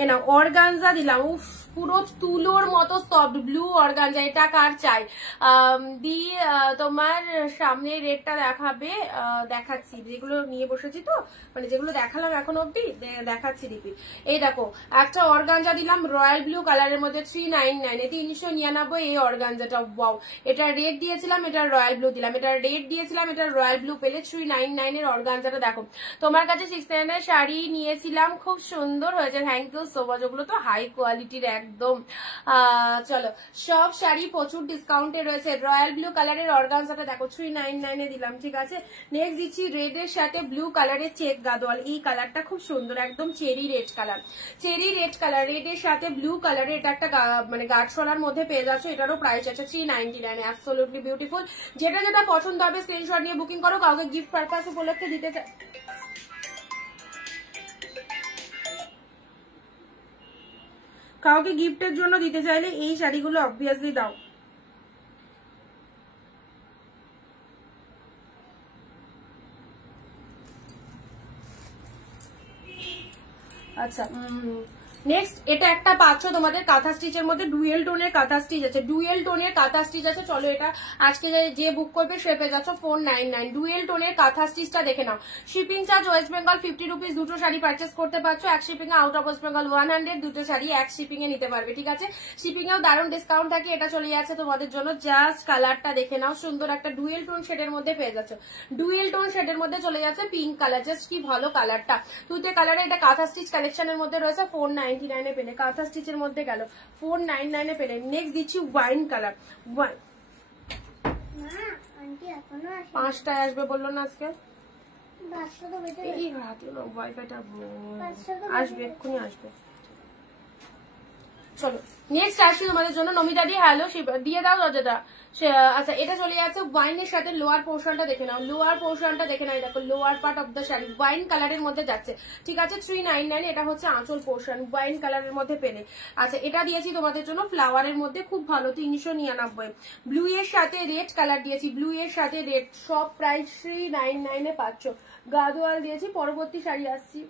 এ নাও অর্গানজা দিলাম, উফ পুরো তুলোর মতো সফট ব্লু অর্গানজা। এটা কার চাই? তোমার সামনে রেডটা দেখাবে, দেখাচ্ছি, যেগুলো নিয়ে বসেছি তো, মানে যেগুলো দেখালাম এখন অব্দি দেখাচ্ছি রিপিট। এই দেখো একটা অর্গানজা দিলাম রয়্যাল ব্লু কালারের মধ্যে, 399, 399 এই অর্গানজাটা। ওয়াও, এটা রেড দিয়েছিলাম, এটা রয়্যাল ব্লু দিলাম, এটা রেড দিয়েছিলাম, এটা রয়্যাল ব্লু পেলে 399 এর অর্গানজাটা। দেখো তোমার কাছে 699 এর শাড়ি নিয়েছিলাম, খুব সুন্দর হয়েছে, থ্যাংক ইউ সো মাচ। ওগুলো তো হাই কোয়ালিটির একদম। চলো সব শাড়ি প্রচুর ডিসকাউন্টে রয়েছে। রয়্যাল ব্লু কালারের অর্গানজাটা দেখো 399 দিলাম, ঠিক আছে? নেক্সট দিচ্ছি রেড এর সাথে ব্লু কালারের চেক গাদোয়াল, এই কালারটা খুব সুন্দর, একদম cherry red colour, cherry red colour, red এর সাথে ব্লু কালারের। এটা একটা মানে গাঢ় মধ্যে পেয়ে যাচ্ছ, এটারও প্রাইস আছে 399, অ্যাবসলিউটলি বিউটিফুল। যেটা যেটা পছন্দ হবে স্ক্রিনশট নিয়ে বুকিং করো। কাউকে গিফট পারপাস উপলক্ষে দিতে চাই, কাউকে গিফটের জন্য দিতে চাইলে এই শাড়িগুলো অবভিয়াসলি দাও। আচ্ছা নেক্সট এটা একটা পাচ্ছ তোমাদের কাঁথা স্টিচের মধ্যে ডুয়েল টোনের কাঁথা স্টিচ আছে, ডুয়েল টোনের কাঁথা স্টিচ আছে। চলো এটা আজকে যে বুক করবে সে পেয়ে যাচ্ছ 499। ডুয়েল টোনের কাঁথা স্টিচটা দেখে নাও। Shipping charge West Bengal 50 rupees, দুটো শাড়ি পারচেস করতে পারছো। এক শিপিং এ আউট অফ ওয়েস্ট বেঙ্গল 100, দুটো শাড়ি এক শিপিং এ নিতে পারবে, ঠিক আছে। শিপিং এও দারুণ ডিসকাউন্ট থাকে। এটা চলে যাচ্ছে তোমাদের জন্য, জাস্ট কালারটা দেখে নাও, সুন্দর একটা ডুয়েল টোন শেডের মধ্যে পেয়ে যাচ্ছ। ডুয়েল টোন শেডের মধ্যে চলে যাচ্ছে পিঙ্ক কালার, জাস্ট কি ভালো কালারটা। তুতে কালারে এটা কাঁথা স্টিচ কালেকশনের মধ্যে রয়েছে 499 এ পেলে, কাঁথা স্টিচের মধ্যে গেল 499 এ পেলে। নেক্সট দিচ্ছি ওয়াইন কালার। পাঁচটায় আসবে বললো না আজকে, ওয়াইফাইটা আসবে, এক্ষুনি আসবে। চলো নেক্সট আসি তোমাদের জন্য। নমিতা দি হ্যালো দিয়ে দাও অযোধ্যা। আচ্ছা এটা চলে যাচ্ছে ওয়াইনের সাথে লোয়ার পোর্শনটা দেখে নাও, লোয়ার পোর্শনটা দেখে নাও, দেখো lower part of the sari wine কালারের মধ্যে যাচ্ছে, ঠিক আছে। 399 এটা হচ্ছে আঁচল পোর্শন ওয়াইন কালারের মধ্যে পেলে। আচ্ছা এটা দিয়েছি তোমাদের জন্য ফ্লাওয়ারের মধ্যে, খুব ভালো 399। ব্লু এর সাথে রেড কালার দিয়েছি, ব্লু এর সাথে রেড, সব প্রাইস 399 এ পাচ্ছ। গাদোয়াল দিয়েছি। পরবর্তী শাড়ি আসছি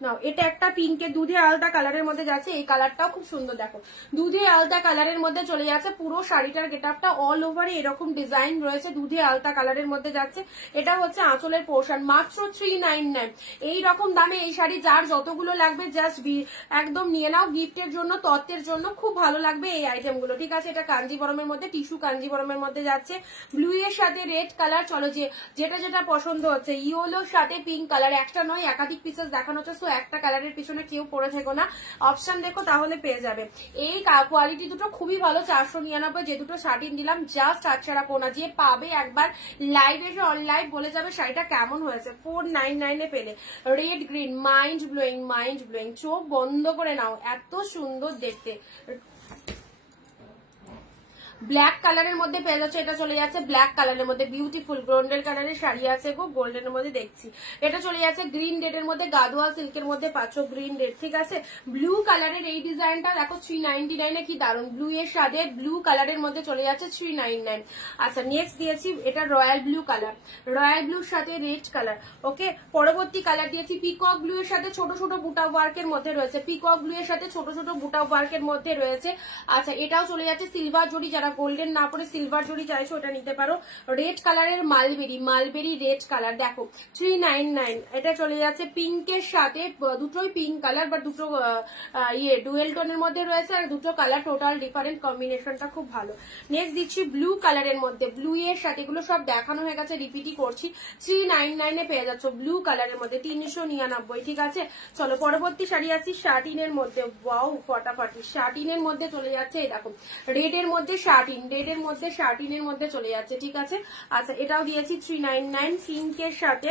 নাও, এটা একটা পিঙ্কের দুধে আলতা কালারের মধ্যে যাচ্ছে, এই কালারটাও খুব সুন্দর। দেখো দুধে আলতা কালারের মধ্যে চলে যাচ্ছে, পুরো শাড়িটার গেটআপটা অল ওভারে এরকম ডিজাইন রয়েছে, দুধে আলতা কালারের মধ্যে যাচ্ছে। এটা হচ্ছে আঁচলের পোর্শন, মাত্র 399। এই রকম দামে এই শাড়ি যার যতগুলো লাগবে জাস্ট একদম নিয়ে নাও, গিফটের জন্য, তত্ত্বের জন্য খুব ভালো লাগবে এই আইটেমগুলো, ঠিক আছে। এটা কাঞ্জিবরমের মধ্যে, টিস্যু কাঞ্জিবরমের মধ্যে যাচ্ছে, ব্লু এর সাথে রেড কালার। চলো যেটা যেটা পছন্দ হচ্ছে, ইয়েলোর সাথে পিঙ্ক কালার, একটা নয় একাধিক পিসেস দেখানো হচ্ছে, একটা কালারের পিছনে কেউ পড়ে থেকো না, অপশন দেখো তাহলে পেয়ে যাবে। এই কোয়ালিটি দুটো খুবই ভালো, 499 যে দুটো শাড়ি দিলাম, জাস্ট আচ্ছাড়া কোনা, যে পাবে একবার লাইভ এসে অনলাইভ বলে যাবে শাড়িটা কেমন হয়েছে। 499 এ পেলে। Red green, mind blowing, mind blowing, চোখ বন্ধ করে নাও, এত সুন্দর দেখতে। ব্ল্যাক কালারের মধ্যে পেয়ে যাচ্ছে, এটা চলে যাচ্ছে ব্ল্যাক কালারের মধ্যে, বিউটিফুল গোল্ডেন কালারের শাড়ি আছে গো, গোল্ডেনের মধ্যে দেখছি। এটা চলে যাচ্ছে গ্রিন রেডের মধ্যে, গাদোয়াল সিল্কের মধ্যে পাচ্ছ গ্রিন রেড, ঠিক আছে। ব্লু কালারের এই ডিজাইনটা দেখো 399 এ কি দারুন, ব্লু এর সাথে ব্লু কালারের মধ্যে চলে যাচ্ছে 399। আচ্ছা নেক্সট দিয়েছি এটা রয়্যাল ব্লু কালার, রয়্যাল ব্লুর সাথে রেড কালার, ওকে। পরবর্তী কালার দিয়েছি পিকক ব্লু এর সাথে ছোট ছোট বুটা ওয়ার্কের মধ্যে রয়েছে, পিকক ব্লু এর সাথে ছোট ছোট বুটা ওয়ার্কের মধ্যে রয়েছে। আচ্ছা এটাও চলে যাচ্ছে সিলভার জড়ি, যারা গোল্ডেন না পরে সিলভার জড়ি চাইছো ওটা নিতে পারো। রেড কালারের মালবেরি, মালবেরি রেড কালার দেখো 399। এটা চলে যাচ্ছে পিঙ্কের সাথে, দুটোই পিঙ্ক কালার বা দুটো ডুয়েল টোনের মধ্যে রয়েছে, আর দুটো কালার টোটাল ডিফারেন্ট, কম্বিনেশনটা খুব ভালো। নেক্সট দিচ্ছি ব্লু কালারের মধ্যে, ব্লু এর সাথে, এগুলো সব দেখানো হয়ে গেছে, রিপিটই করছি। 399 এ পেয়ে যাচ্ছ ব্লু কালারের মধ্যে, 399, ঠিক আছে। চলো পরবর্তী শাড়ি আসছি শার্টিনের মধ্যে, ওয়াও ফটাফটি শার্টিনের মধ্যে চলে যাচ্ছে, এই দেখো রেড এর মধ্যে শার্টিন, রেড এর মধ্যে শার্টিনের মধ্যে চলে যাচ্ছে, ঠিক আছে। আচ্ছা এটাও দিয়েছি 399। পিঙ্কের সাথে,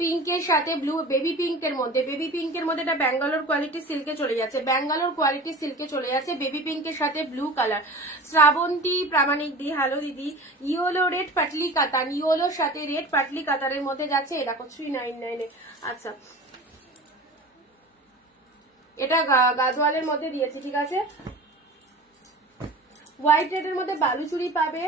পিঙ্কের সাথে ব্লু, বেবি পিঙ্কের মধ্যে, বেবি পিঙ্কের মধ্যে এটা ব্যাঙ্গালোর কোয়ালিটি সিল্কে চলে যাচ্ছে, ব্যাঙ্গালোর কোয়ালিটি সিল্কে চলে যাচ্ছে, বেবি পিঙ্কের সাথে ব্লু কালার। শ্রাবন্তী প্রামাণিক দি হ্যালো দিদি। ইয়েলো রেড পাটলি কাতান, ইয়েলোর সাথে রেড পাটলি কাতারের মধ্যে যাচ্ছে, এরকম 399 এ। আচ্ছা এটা গাজওয়ালের মধ্যে দিয়েছি, ঠিক আছে। হোয়াইট রেডের মধ্যে বালুচুরি পাবে,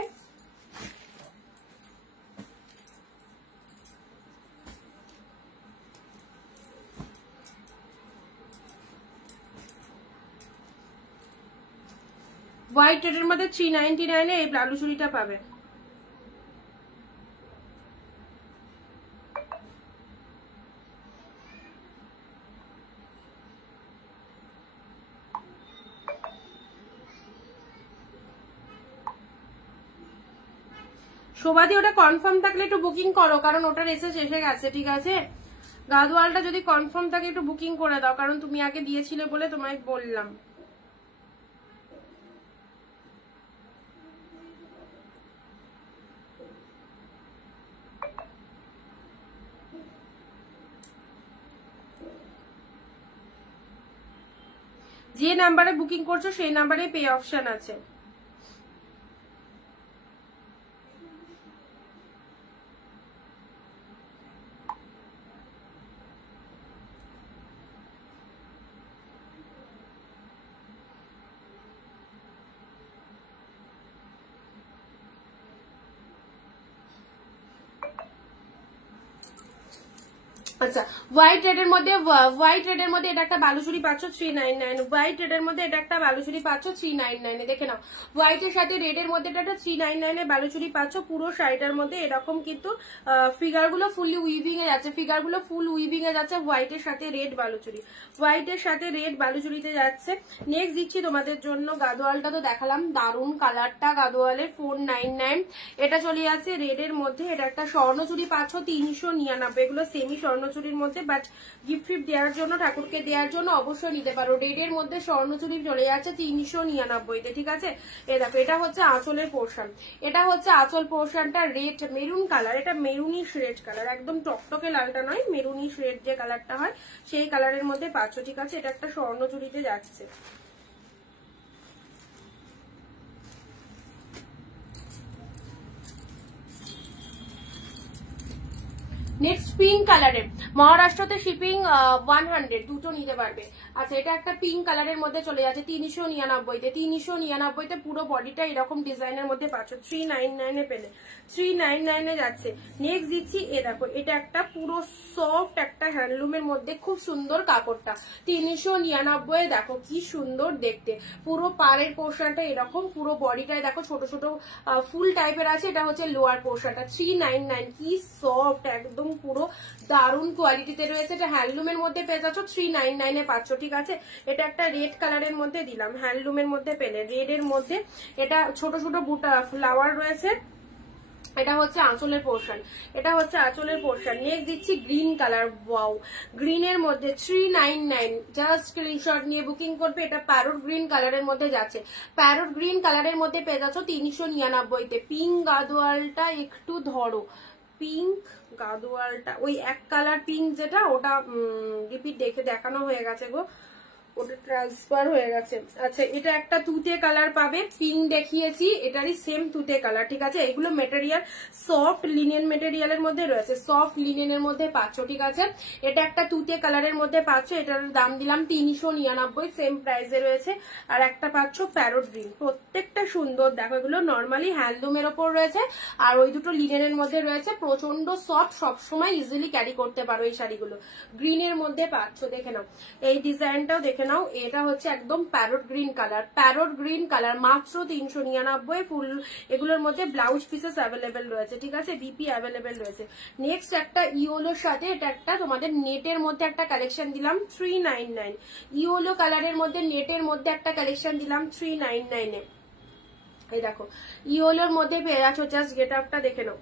হোয়াইট রেডের মধ্যে 399 এ এই বালুচুরিটা পাবে। শোভাদি ওটা কনফার্ম থাকলে একটু বুকিং করো, কারণ ওটার এসে গেছে, ঠিক আছে। গাদওয়ালটা যদি কনফার্ম থাকে একটু বুকিং করে দাও, কারণ তুমি আগে দিয়েছিলে বলে তোমায় বললাম। যে নাম্বারে বুকিং করছো সেই নাম্বারে পে অপশন আছে। আচ্ছা, হোয়াইট রেডের মধ্যে এটা একটা বালুচুরি পাচ্ছ 399, হোয়াইট রেডের মধ্যে এটা একটা বালুচুরি পাচ্ছ 399 দেখে নাও। হোয়াইটের সাথে রেডের মধ্যে এটা 399 বালুচুরি পাচ্ছ। পুরো শাড়িটার মধ্যে এরকম কিন্তু ফিগার গুলো ফুললি উইভিং এ যাচ্ছে, ফিগার গুলো ফুল উইভিং এ যাচ্ছে। হোয়াইটের সাথে রেড বালুচুরি, হোয়াইটের সাথে রেড বালুচুরিতে যাচ্ছে। নেক্সট দিচ্ছি তোমাদের জন্য গাদোয়ালটা, তো দেখালাম দারুন কালারটা গাদোয়ালের 499। এটা চলে যাচ্ছে রেডের মধ্যে। এটা একটা স্বর্ণচুরি পাচ্ছ 399, এগুলো সেমি স্বর্ণচুরির মধ্যে, বাট গিফট ফিফট দেওয়ার জন্য, ঠাকুরকে দেওয়ার জন্য অবশ্যই নিতে পারো। রেডের মধ্যে স্বর্ণচুরি চলে যাচ্ছে 399, ঠিক আছে। দেখো এটা হচ্ছে আঁচলের পোর্শন, এটা হচ্ছে আঁচল পোর্শনটা রেড মেরুন কালার, এটা মেরুনিশ রেড কালার, একদম টকটকে লালটা নয়, মেরুনিশ রেড যে কালারটা হয় সেই কালারের মধ্যে পাচ্ছ, ঠিক আছে। এটা একটা স্বর্ণচুরিতে যাচ্ছে। নেক্সট পিঙ্ক কালারের, মহারাষ্ট্রতে শিপিং 100, দুটো নিতে পারবে। আচ্ছা, এটা একটা পিঙ্ক কালারের মধ্যে চলে যাচ্ছে 399, 399 পুরো বডিটা এরকম ডিজাইনের মধ্যে পাচ্ছ। 399 পেলে 399 যাচ্ছে। নেক্সট দিচ্ছি দেখো, এটা একটা পুরো সফট একটা হ্যান্ডলুমের মধ্যে, খুব সুন্দর কাপড়টা, 399। দেখো কি সুন্দর দেখতে, পুরো পাড়ের পোর্শনটা এরকম, পুরো বডিটায় দেখো ছোট ছোট ফুল টাইপের আছে। এটা হচ্ছে লোয়ার পোর্শনটা 399, কি সফট, একদম পুরো দারুন কোয়ালিটিতে রয়েছে। এটা হ্যান্ডলুমের মধ্যে পেয়ে যাচ্ছ 399 পাচ্ছ, ঠিক আছে। এটা একটা রেড কালারের মধ্যে দিলাম, হ্যান্ডলুমের মধ্যে পেলে রেডের মধ্যে। এটা ছোট ছোট বুটা ফ্লাওয়ার রয়েছে। এটা হচ্ছে আঁচলের পোর্শন, এটা হচ্ছে আঁচলের পোর্শন। নেক্সট দিচ্ছি গ্রিন কালার, ওয়াও, গ্রিনের মধ্যে 399, জাস্ট স্ক্রিনশট নিয়ে বুকিং করবে। এটা প্যারট গ্রিন কালারের মধ্যে যাচ্ছে, প্যারট গ্রিন কালারের মধ্যে পেয়ে যাচ্ছ 399। পিঙ্ক গাদোয়ালটা একটু ধরো, পিঙ্ক গাদোয়ালটা ওই এক কালার পিঙ্ক যেটা, ওটা রিপিট দেখে দেখানো হয়ে গেছে গো, ওটা ট্রান্সফার হয়ে গেছে। আচ্ছা, এটা একটা তুতে কালার পাবে, পিঙ্ক দেখিয়েছি, এটারই সেম তুতে কালার, ঠিক আছে। এগুলো মেটেরিয়াল সফট লিনেন মেটেরিয়ালের মধ্যে রয়েছে, সফট লিনেনের মধ্যে পাচ্ছ, ঠিক আছে। এটা একটা তুতে কালারের মধ্যে পাচ্ছ, এটার দাম দিলাম 399, সেম প্রাইসে রয়েছে। আর একটা পাচ্ছ প্যারট গ্রিন, প্রত্যেকটা সুন্দর। দেখো এগুলো নর্মালি হ্যান্ডলুমের ওপর রয়েছে, আর ওই দুটো লিনেনের মধ্যে রয়েছে, প্রচন্ড সফট, সবসময় ইজিলি ক্যারি করতে পারো এই শাড়িগুলো। গ্রিনের মধ্যে পাচ্ছ, দেখে নাও এই ডিজাইনটাও দেখে নাও। এটা হচ্ছে একদম parrot green colour, parrot green colour, মাত্র 399 ফুল। এগুলোর মধ্যে ব্লাউজ পিসেস অ্যাভেলেবেল রয়েছে, ঠিক আছে, বিপি অ্যাভেলেবেল রয়েছে। নেক্সট একটা ইয়োলোর সাথে এটা একটা তোমাদের নেটের মধ্যে একটা কালেকশন দিলাম 399, ইয়োলো কালারের মধ্যে নেটের মধ্যে একটা কালেকশন দিলাম 399 এ। এই দেখো ইয়োলোর মধ্যে পেয়ে যাচ্ছ, জাস্ট গেট আপটা দেখে নাও।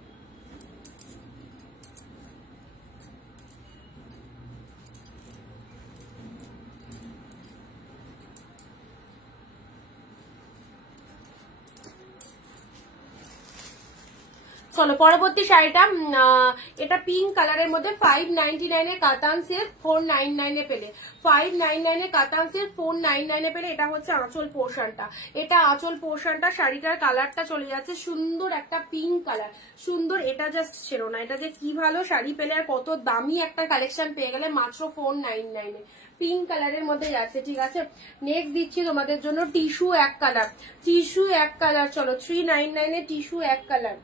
চলো পরবর্তী শাড়িটা, এটা পিঙ্ক কালারের মধ্যে 599 এ কাতান সিল্ক 499 এ পেলে, 599 এ কাতান সিল্ক 499 এ পেলে। এটা হচ্ছে আঁচল পোর্শনটা, এটা আঁচল পোর্শনটা, শাড়িটার কালারটা চলে যাচ্ছে সুন্দর একটা পিঙ্ক কালার, সুন্দর। এটা জাস্ট ছিল না, এটা যে কি ভালো শাড়ি পেলে, আর কত দামি একটা কালেকশন পেয়ে গেলে মাত্র 499 এ, পিঙ্ক কালারের মধ্যে যাচ্ছে, ঠিক আছে। নেক্সট দিচ্ছি তোমাদের জন্য টিস্যু এক কালার, টিস্যু এক কালার, চলো 399 এ টিস্যু এক কালার।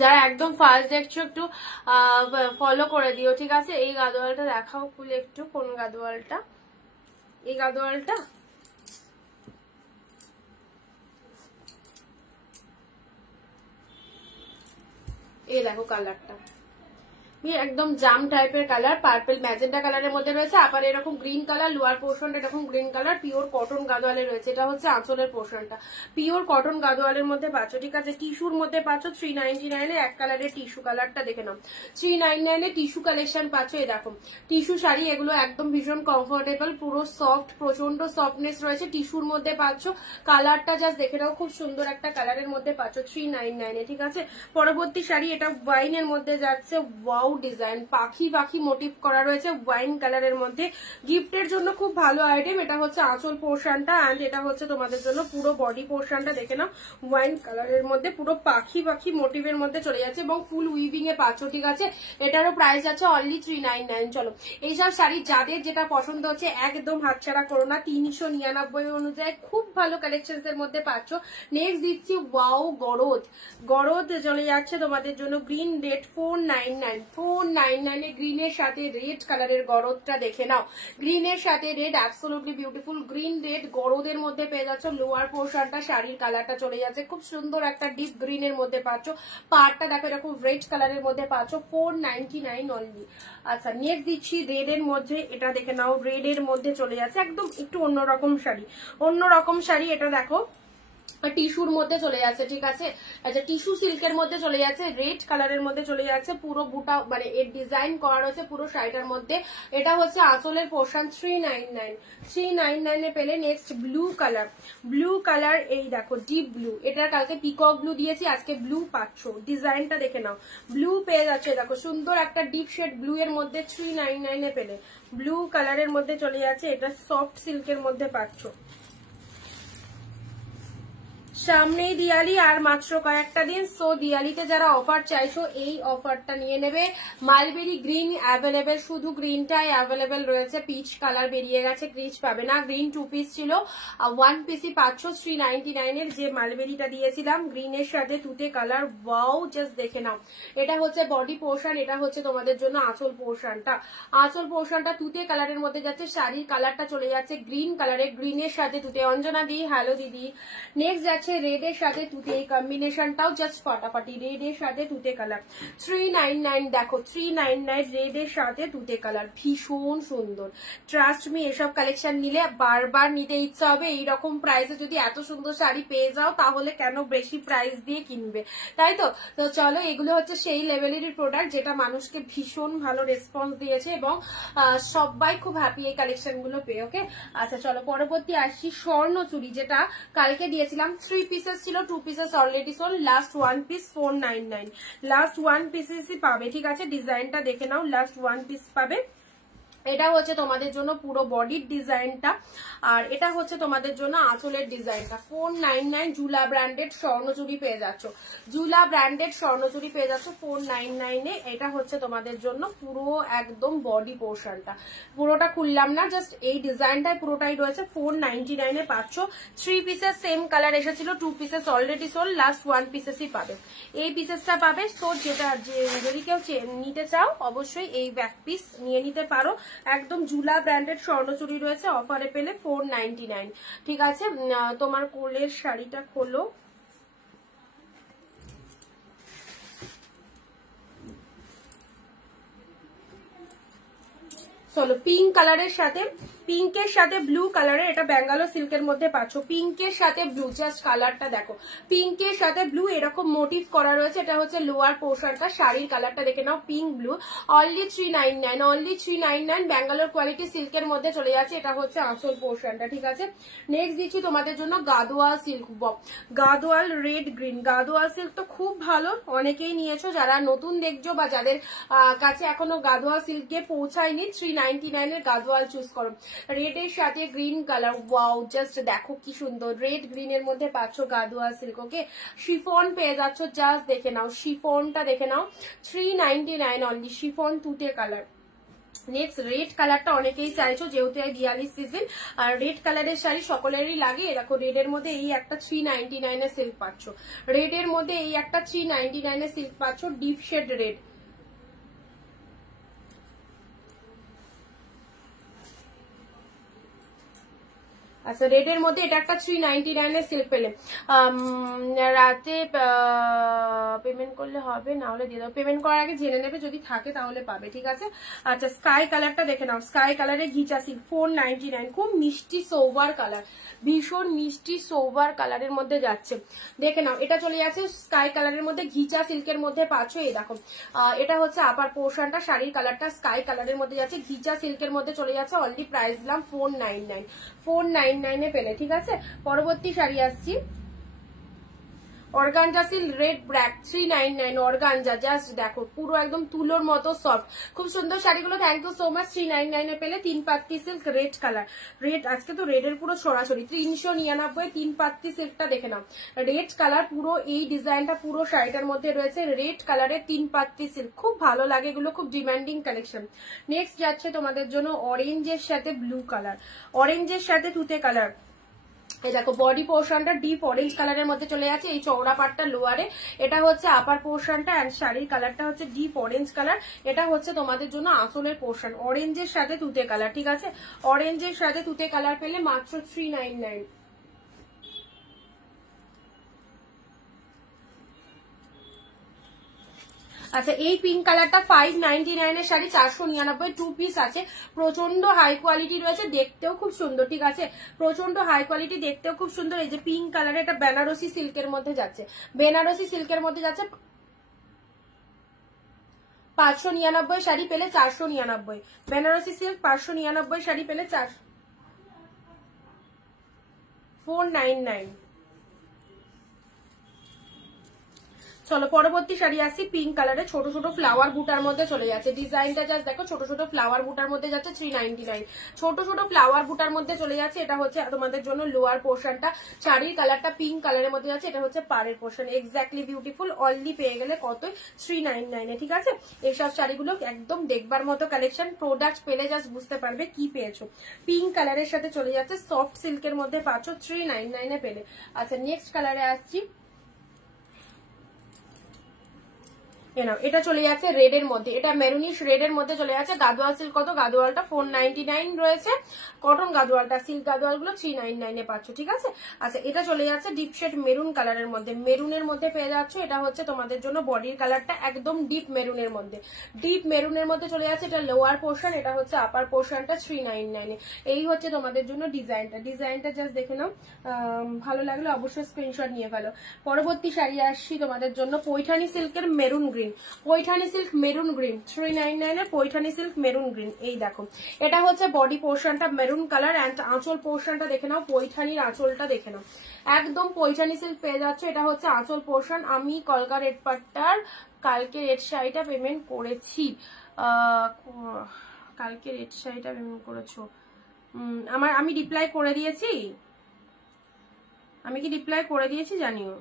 যারা একদম ফার্স্ট দেখছো একটু ফলো করে দিও, ঠিক আছে। এই গাদোয়ালটা দেখাও খুলে একটু, কোন গাদোয়ালটা, এই গাদোয়ালটা, এই দেখো কালারটা, একদম জাম টাইপের কালার, পার্পল ম্যাজেন্টা কালারের মধ্যে রয়েছে। আবার এরকম গ্রিন কালার, লোয়ার পোর্শনটা এরকম গ্রিন কালার, পিওর কটন গাদোয়ালে রয়েছে। এটা হচ্ছে আঁচলের পোর্শনটা, পিওর কটন গাদোয়ালের মধ্যে পাচ্ছ, ঠিক আছে। টিস্যুর মধ্যে পাচ্ছ 399 এক কালারের টিস্যু কালারটা দেখে নাও, 399 টিস্যু কালেকশন পাচ্ছ। এই দেখো টিস্যু শাড়ি, এগুলো একদম ভীষণ কমফোর্টেবল, পুরো সফট, প্রচন্ড সফটনেস রয়েছে। টিস্যুর মধ্যে পাচ্ছ, কালারটা জাস্ট দেখে নাও, খুব সুন্দর একটা কালারের মধ্যে পাচ্ছ 399 ঠিক আছে। পরবর্তী শাড়ি, এটা ওয়াইনের মধ্যে যাচ্ছে, ওয়াও ডিজাইন, পাখি পাখি মোটিভ করা রয়েছে ওয়াইন কালারের মধ্যে। গিফটের জন্য খুব ভালো আইটেম। এটা হচ্ছে আঁচল পোর্শনটা, এন্ড এটা হচ্ছে তোমাদের জন্য পুরো বডি পোর্শনটা দেখে নাও, ওয়াইন কালারের মধ্যে পুরো পাখি পাখি মোটিভের মধ্যে চলে যাচ্ছে এবং ফুল উইভিং এ পাচ্ছ, ঠিক আছে। এটারও প্রাইস আছে অনলি 399। চলো এইসব শাড়ি যাদের যেটা পছন্দ হচ্ছে একদম হাতছাড়া করো না, 399 অনুযায়ী খুব ভালো কালেকশন এর মধ্যে পাচ্ছ। নেক্সট দিচ্ছি ওয়াও গরদ, গরদ চলে যাচ্ছে তোমাদের জন্য গ্রিন রেড 499 গ্রিনের সাথে রেড কালারের গরদটা দেখে নাও, গ্রিনের সাথে red, absolutely beautiful green red গরদের মধ্যে পেয়ে যাচ্ছ। লোয়ার পোর্শনটা শাড়ির কালারটা চলে যাচ্ছে খুব সুন্দর একটা ডিপ গ্রিনের মধ্যে পাচ্ছ, পাড়টা দেখো এরকম রেড কালারের মধ্যে পাচ্ছ 499 অনলি। আচ্ছা নেক্সট দিচ্ছি রেড এর মধ্যে, এটা দেখে নাও, রেড এর মধ্যে চলে যাচ্ছে একদম একটু অন্যরকম শাড়ি, অন্যরকম শাড়ি। এটা দেখো টিস্যুর মধ্যে চলে যাচ্ছে, ঠিক আছে। আচ্ছা টিস্যু সিল্কের মধ্যে চলে যাচ্ছে, রেড কালারের মধ্যে চলে যাচ্ছে, পুরো বুটা মানে এর ডিজাইন করা রয়েছে পুরো শাড়িটার মধ্যে। এটা হচ্ছে আঁচলের পোর্শন 399 এ পেলে। Next blue colour, blue colour, এই দেখো ডিপ ব্লু, এটার কালকে পিকক ব্লু দিয়েছি, আজকে ব্লু পাচ্ছ, ডিজাইনটা দেখে নাও, ব্লু পেয়ে যাচ্ছে। দেখো সুন্দর একটা ডিপ শেড ব্লু এর মধ্যে 399 এ পেলে, ব্লু কালারের মধ্যে চলে যাচ্ছে। এটা সফট সিল্কের মধ্যে পাচ্ছ। সামনেই দিওয়ালি আর মাত্র কয়েকটা দিন, সো দিওয়ালিতে যারা অফার চাইছো এই অফারটা নিয়ে নেবে। মালবেরি গ্রিন অ্যাভেলেবেল, শুধু গ্রিনটাই অ্যাভেলেবেল রয়েছে, পিচ কালার বেরিয়ে গেছে, পিচ পাবে না। গ্রিন 2 পিস ছিল, 1 পিসই পাচ্ছ 399 এর। যে মালবেরিটা দিয়েছিলাম গ্রিনের সাথে তুতে কালার, ওয়াও জাস্ট দেখে নাও। এটা হচ্ছে বডি পোর্শন, এটা হচ্ছে তোমাদের জন্য আঁচল পোর্শনটা, আঁচল পোর্শনটা তুতে কালারের মধ্যে যাচ্ছে, শাড়ির কালারটা চলে যাচ্ছে গ্রিন কালারে, গ্রিনের সাথে তুতে। অঞ্জনা দি হ্যালো দিদি। নেক্সট যাচ্ছে রেড এর সাথে তুতে, এই কম্বিনেশনটাও জাস্ট ফাটাফাটি, রেড এর সাথে তুতে কালার 399। দেখো 399 রেড এর সাথে তুতে কালার, ভীষণ সুন্দর। ট্রাস্ট মি এসব কালেকশন নিলে বারবার নিতে ইচ্ছা হবে। এইরকম প্রাইসে যদি এত সুন্দর শাড়ি পেয়ে যাও তাহলে কেন বেশি প্রাইস দিয়ে কিনবে, তাই তো। তো চলো এগুলো হচ্ছে সেই লেভেলেরই প্রোডাক্ট যেটা মানুষকে ভীষণ ভালো রেসপন্স দিয়েছে এবং সবাই খুব হ্যাপি এই কালেকশন গুলো পেয়ে। ওকে আচ্ছা চলো পরবর্তী আসছি স্বর্ণ চুড়ি, যেটা কালকে দিয়েছিলাম 3 পিসেস ছিল, 2 pieces already sold, last 1 piece 499, last 1 পিসেসই পাবে, ঠিক আছে। ডিজাইনটা দেখে নাও, লাস্ট 1 পিস পাবে। এটা হচ্ছে তোমাদের জন্য পুরো বডির ডিজাইনটা, আর এটা হচ্ছে তোমাদের জন্য আঁচলের ডিজাইনটা। 499 জুলা ব্র্যান্ডেড স্বর্ণচুরি পেয়ে যাচ্ছ, জুলা ব্র্যান্ডেড স্বর্ণচুরি পেয়ে যাচ্ছ 499 এ। এটা হচ্ছে তোমাদের জন্য পুরো একদম বডি পোর্শনটা, পুরোটা খুললাম না, জাস্ট এই ডিজাইনটাই পুরোটাই রয়েছে। 499 এ পাচ্ছ। 3 পিসেস সেম কালার এসেছিল, 2 পিসেস অলরেডি সোল্ড, লাস্ট 1 পিসেসই পাবে। এই পিসেসটা পাবে। সো যেটা যদি কেউ নিতে চাও অবশ্যই এই ব্যাক পিস নিয়ে নিতে পারো। একদম জুলা ব্র্যান্ডেড স্বর্ণচুরি রয়েছে, অফারে পেলে 499, ঠিক আছে। তোমার কোলের শাড়িটা খোলো, চলো পিঙ্ক কালারের সাথে, পিঙ্কের সাথে ব্লু কালারের, এটা ব্যাঙ্গালোর সিল্কের মধ্যে পাচ্ছ। পিঙ্কের সাথে ব্লু, জাস্ট কালারটা দেখো, পিঙ্কের সাথে ব্লু এরকম মোটিভ করা রয়েছে। এটা হচ্ছে লোয়ার পোর্শনটা, শাড়ির কালারটা দেখে নাও, pink blue, only 399, only 399। Bangalore quality সিল্কের মধ্যে চলে যাচ্ছে। এটা হচ্ছে আঁচল পোর্শনটা, ঠিক আছে। নেক্সট দিচ্ছি তোমাদের জন্য Gadwal silk, Gadwal red green. Gadwal silk তো খুব ভালো, অনেকেই নিয়েছো, যারা নতুন দেখছো বা যাদের কাছে এখনো গাদোয়াল সিল্ক গিয়ে পৌঁছায়নি 399 এর গাদোয়াল চুজ করো। রেড এর সাথে গ্রিন কালার, ওয়াও জাস্ট দেখো কি সুন্দর, রেড গ্রিন এর মধ্যে পাচ্ছ গাদোয়াল সিল্ক। ওকে শিফন পেয়ে যাচ্ছ, জাস্ট দেখে নাও, শিফনটা দেখে নাও, 399 অনলি, শিফন তুতে কালার। নেক্সট রেড কালারটা অনেকেই চাইছো, যেহেতু দিওয়ালি সিজন আর রেড কালারের শাড়ি সকলেরই লাগে। দেখো রেড এর মধ্যে এই একটা 399 এর সিল্ক পাচ্ছ, রেড এর মধ্যে এই একটা 399 এর সিল্ক পাচ্ছ, ডিপ শেড রেড। আচ্ছা রেডের মধ্যে এটা একটা 399 এর সিল্ক পেলে, রাতে পেমেন্ট করলে হবে, না হলে দিয়ে দাও। পেমেন্ট করার আগে জেনে নেবে, যদি থাকে তাহলে পাবে, ঠিক আছে। আচ্ছা স্কাই কালারটা দেখে নাও, স্কাই কালারে ঘিচা সিল্ক 499, খুব মিষ্টি সোভার কালার, ভীষণ মিষ্টি সোভার কালারের মধ্যে যাচ্ছে, দেখে নাও। এটা চলে যাচ্ছে স্কাই কালারের মধ্যে, ঘিচা সিল্কের মধ্যে পাচ্ছ। এই দেখো এটা হচ্ছে আপার পোর্শনটা, শাড়ির কালারটা স্কাই কালারের মধ্যে যাচ্ছে, ঘিচা সিল্কের মধ্যে চলে যাচ্ছে। অলরেডি প্রাইস দিলাম 499 এ পেলে, ঠিক আছে। পরবর্তী শাড়ি আসছি, organza silk red black 399, organza just দেখো পুরো একদম তুলোর মতো সফট, খুব সুন্দর শাড়িগুলো। Thank you so much. 399 এ পেলে, 3 পাত্তি সিল্ক রেড কালার, রেড আজকে তো রেডের পুরো ছড়াছড়ি। 399 3 পাত্তি সিল্কটা দেখে নাও, রেড কালার পুরো, এই ডিজাইনটা পুরো শাড়িটার মধ্যে রয়েছে, রেড কালারের 3 পাত্তি সিল্ক, খুব ভালো লাগে এগুলো, খুব ডিমান্ডিং কালেকশন। নেক্সট যাচ্ছে তোমাদের জন্য অরেঞ্জের সাথে ব্লু কালার, অরেঞ্জের সাথে তুতে কালার। এই দেখো বডি পোর্শনটা ডিপ অরেঞ্জ কালারের মধ্যে চলে যাচ্ছে, এই চওড়া পাটটা লোয়ারে, এটা হচ্ছে আপার পোর্শনটা, এন্ড শাড়ির কালারটা হচ্ছে ডিপ অরেঞ্জ কালার। এটা হচ্ছে তোমাদের জন্য আঁচলের পোর্শন, অরেঞ্জের সাথে তুতে কালার, ঠিক আছে। অরেঞ্জের সাথে তুতে কালার পেলে মাত্র 399। আচ্ছা এই পিঙ্ক কালারটা 599 এর শাড়ি, 499 2 পিস আছে, প্রচন্ড হাই কোয়ালিটি রয়েছে, দেখতেও খুব সুন্দর, ঠিক আছে, প্রচন্ড হাই কোয়ালিটি, দেখতেও খুব সুন্দর। এই যে পিঙ্ক কালারে, এটা বেনারসি সিল্কের মধ্যে যাচ্ছে, বেনারসি সিল্কের মধ্যে যাচ্ছে। 599 শাড়ি পেলে 499, বেনারসি সিল্ক 599 শাড়ি পেলে 499। চলো পরবর্তী শাড়ি আসছি, পিঙ্ক কালারে ছোট ছোট ফ্লাওয়ার বুটার মধ্যে চলে যাচ্ছে, ডিজাইনটা জাস্ট দেখো, ছোট ছোট ফ্লাওয়ার বুটার মধ্যে যাচ্ছে 399, ছোট ছোট ফ্লাওয়ার বুটার মধ্যে চলে যাচ্ছে। এটা হচ্ছে তোমাদের জন্য লোয়ার পোর্শনটা, শাড়ির কালারটা পিঙ্ক কালারের মধ্যে যাচ্ছে, এটা হচ্ছে পাড়ের পোর্শন, এক্স্যাক্টলি বিউটিফুল। অনলি পেয়ে গেলে কত? 399 ঠিক আছে। এইসব শাড়িগুলো একদম দেখবার মতো কালেকশন, প্রোডাক্ট পেলে জাস্ট বুঝতে পারবে কি পেয়েছো। পিঙ্ক কালারের সাথে চলে যাচ্ছে, সফট সিল্কের মধ্যে পাচ্ছ 399 পেলে। আচ্ছা নেক্সট কালারে আসছি, এটা চলে যাচ্ছে রেড এর মধ্যে, এটা মেরুনিশ রেড এর মধ্যে চলে যাচ্ছে। গাদোয়াল সিল্ক কত? গাদোয়ালটা 499 রয়েছে, কটন গাদোয়ালটা, সিল্ক গাদোয়াল গুলো 399 এ পাচ্ছ, ঠিক আছে। আচ্ছা এটা চলে যাচ্ছে ডিপ শেড মেরুন কালারের মধ্যে, মেরুনের মধ্যে পেয়ে যাচ্ছ। এটা হচ্ছে তোমাদের জন্য বডির কালারটা একদম ডিপ মেরুনের মধ্যে, ডিপ মেরুনের মধ্যে চলে যাচ্ছে। এটা লোয়ার পোর্শন, এটা হচ্ছে আপার পোর্শনটা 399 এ। এই হচ্ছে তোমাদের জন্য ডিজাইনটা, ডিজাইনটা জাস্ট দেখে নাও, ভালো লাগলে অবশ্যই স্ক্রিনশট নিয়ে ফেলো। পরবর্তী শাড়ি আসছি তোমাদের জন্য, পৈঠানি সিল্কের maroon green, Paithani silk maroon green 399 এর, পৈঠানি সিল্ক মেরুন গ্রিন। এই দেখো এটা হচ্ছে বডি পোর্শনটা মেরুন কালার, এন্ড আঁচল পোর্শনটা দেখে নাও, পৈঠানির আঁচলটা দেখে নাও, একদম পৈঠানি সিল্ক পেয়ে যাচ্ছ। এটা হচ্ছে আঁচল পোর্শন। আমি কলকার রেড পাট্টার কালকে রেড শাড়িটা পেমেন্ট করেছি, কালকে রেড শাড়িটা পেমেন্ট করেছো? আমি রিপ্লাই করে দিয়েছি, আমি কি রিপ্লাই করে দিয়েছি জানিও।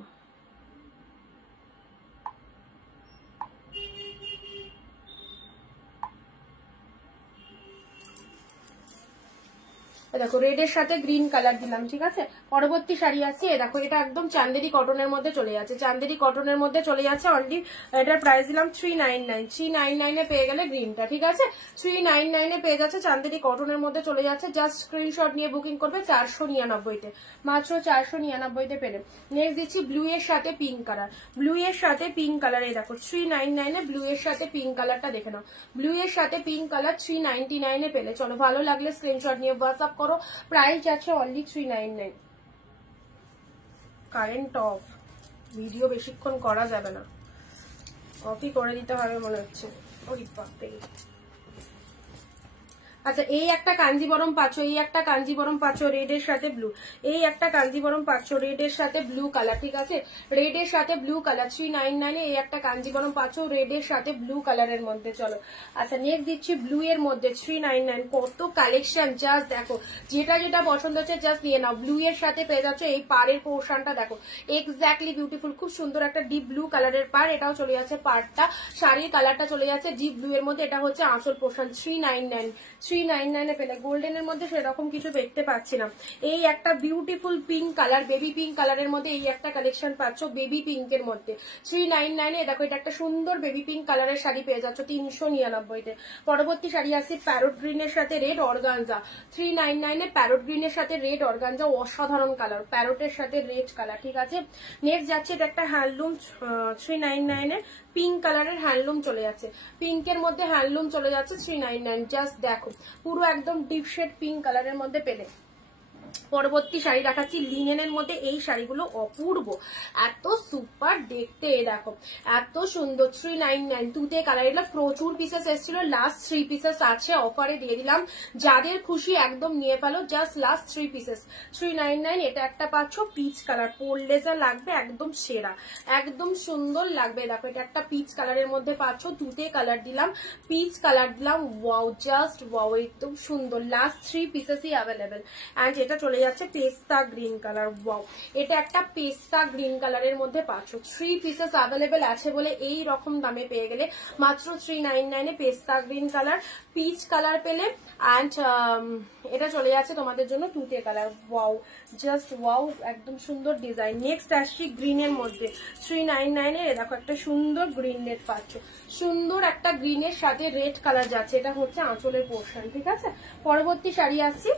দেখো রেডের সাথে গ্রিন কালার দিলাম, ঠিক আছে। পরবর্তী শাড়ি আছে, দেখো এটা একদম চান্দেরি কটনের মধ্যে চলে যাচ্ছে, চান্দেরি কটনের মধ্যে চলে যাচ্ছে। অলরেডি এটার প্রাইস দিলাম 399, 399 এ পেয়ে গেলে গ্রিনটা, ঠিক আছে। 399 এ পেয়ে যাচ্ছে, চান্দেরি কটনের মধ্যে চলে যাচ্ছে। জাস্ট স্ক্রিনশট নিয়ে বুকিং করবে 499 তে, মাত্র 499 তে পেলে। নেক্সট দিচ্ছি ব্লু এর সাথে পিঙ্ক কালার, ব্লু এর সাথে পিঙ্ক কালার। এই দেখো 399 এ ব্লু এর সাথে পিঙ্ক কালারটা দেখে নাও, ব্লু এর সাথে পিঙ্ক কালার 399 এ পেলে। চলো ভালো লাগলে স্ক্রিনশট নিয়ে হোয়াটসঅ্যাপ করো। প্রাইস আছে অনলি 399। কারেন্ট অফ, ভিডিও বেশিক্ষণ করা যাবে না, অফই করে দিতে হবে মনে হচ্ছে। ওই বাপরে। আচ্ছা এই একটা কাঞ্জিবরম পাচ্ছ, এই একটা কাঞ্জিবরম পাচ্ছ রেডের সাথে ব্লু, এই একটা কাঞ্জিবরম পাচ্ছ রেডের সাথে ব্লু কালার, ঠিক আছে। রেডের সাথে ব্লু কালার 399 এ এই একটা কাঞ্জিবরম পাচ্ছ রেডের সাথে ব্লু কালারের মধ্যে। চলো আচ্ছা নেক্সট দিচ্ছি ব্লু এর মধ্যে 399। কত কালেকশন, জাস্ট দেখো, যেটা যেটা পছন্দ হচ্ছে জাস্ট নিয়ে নাও। ব্লু এর সাথে পেয়ে যাচ্ছে, এই পাড়ের পোর্শনটা দেখো এক্স্যাক্টলি বিউটিফুল, খুব সুন্দর একটা ডিপ ব্লু কালারের পাড়, এটাও চলে যাচ্ছে পাড়টা। শাড়ির কালারটা চলে যাচ্ছে ডিপ ব্লু এর মধ্যে। এটা হচ্ছে আঁচল পোর্শন 399, 399 পেলে। গোল্ডেনের মধ্যে সেরকম কিছু দেখতে পাচ্ছি না। এই একটা beautiful pink colour, baby pink কালারের মধ্যে এই একটা কালেকশন পাচ্ছ বেবি পিঙ্কের মধ্যে 399 দেখো এটা একটা সুন্দর বেবি পিঙ্ক কালারের শাড়ি পেয়ে যাচ্ছ 399-তে। পরবর্তী শাড়ি আছে প্যারট গ্রিনের সাথে রেড অর্গানজা 399 প্যারট গ্রিনের সাথে রেড অর্গানজা, অসাধারণ কালার, প্যারটের সাথে রেড কালার। ঠিক আছে, নেক্সট যাচ্ছে এটা একটা হ্যান্ডলুম 399 পিঙ্ক কালারের হ্যান্ডলুম চলে যাচ্ছে, পিঙ্কের মধ্যে হ্যান্ডলুম চলে যাচ্ছে 399। জাস্ট দেখো পুরো একদম ডিপ শেড পিঙ্ক কালারের মধ্যে পেলে। পরবর্তী শাড়ি দেখাচ্ছি লিনেনের মধ্যে, এই শাড়িগুলো অপূর্ব, এত সুপার দেখতে, দেখো এত সুন্দর 399 তুতে কালার। এগুলো প্রচুর পিসেস এসেছিল, লাস্ট 3 পিসেস আছে, অফারে দিয়ে দিলাম, যাদের খুশি একদম নিয়ে ফেলো, জাস্ট লাস্ট 3 পিসেস 399। এটা একটা পাচ্ছ পিচ কালার, পরলে যা লাগবে একদম সেরা, একদম সুন্দর লাগবে। দেখো এটা একটা পিচ কালারের মধ্যে পাচ্ছ, তুতে কালার দিলাম, পিচ কালার দিলাম, ওয়াও জাস্ট ওয়াও, একদম সুন্দর, লাস্ট 3 পিসেসই অ্যাভেলেবেল। এন্ড এটা চলে যাচ্ছে পেস্তা গ্রিন কালার, ওয়াও এটা একটা পেস্তা গ্রিন কালারের মধ্যে পাচ্ছ, 3 পিসেস অ্যাভেলেবেল আছে বলে এই রকম দামে পেয়ে গেলে মাত্র 399 পেস্তা গ্রিন কালার, পিচ কালার পেলে। অ্যান্ড এটা চলে যাচ্ছে তোমাদের জন্য তুতে কালার, ওয়াও জাস্ট ওয়াও, একদম সুন্দর ডিজাইন। নেক্সট আসছি গ্রিনের মধ্যে 399 দেখো একটা সুন্দর গ্রিন নেট পাচ্ছ, সুন্দর একটা গ্রিনের সাথে রেড কালার যাচ্ছে, এটা হচ্ছে আঁচলের পোর্শন। ঠিক আছে, পরবর্তী শাড়ি আসছি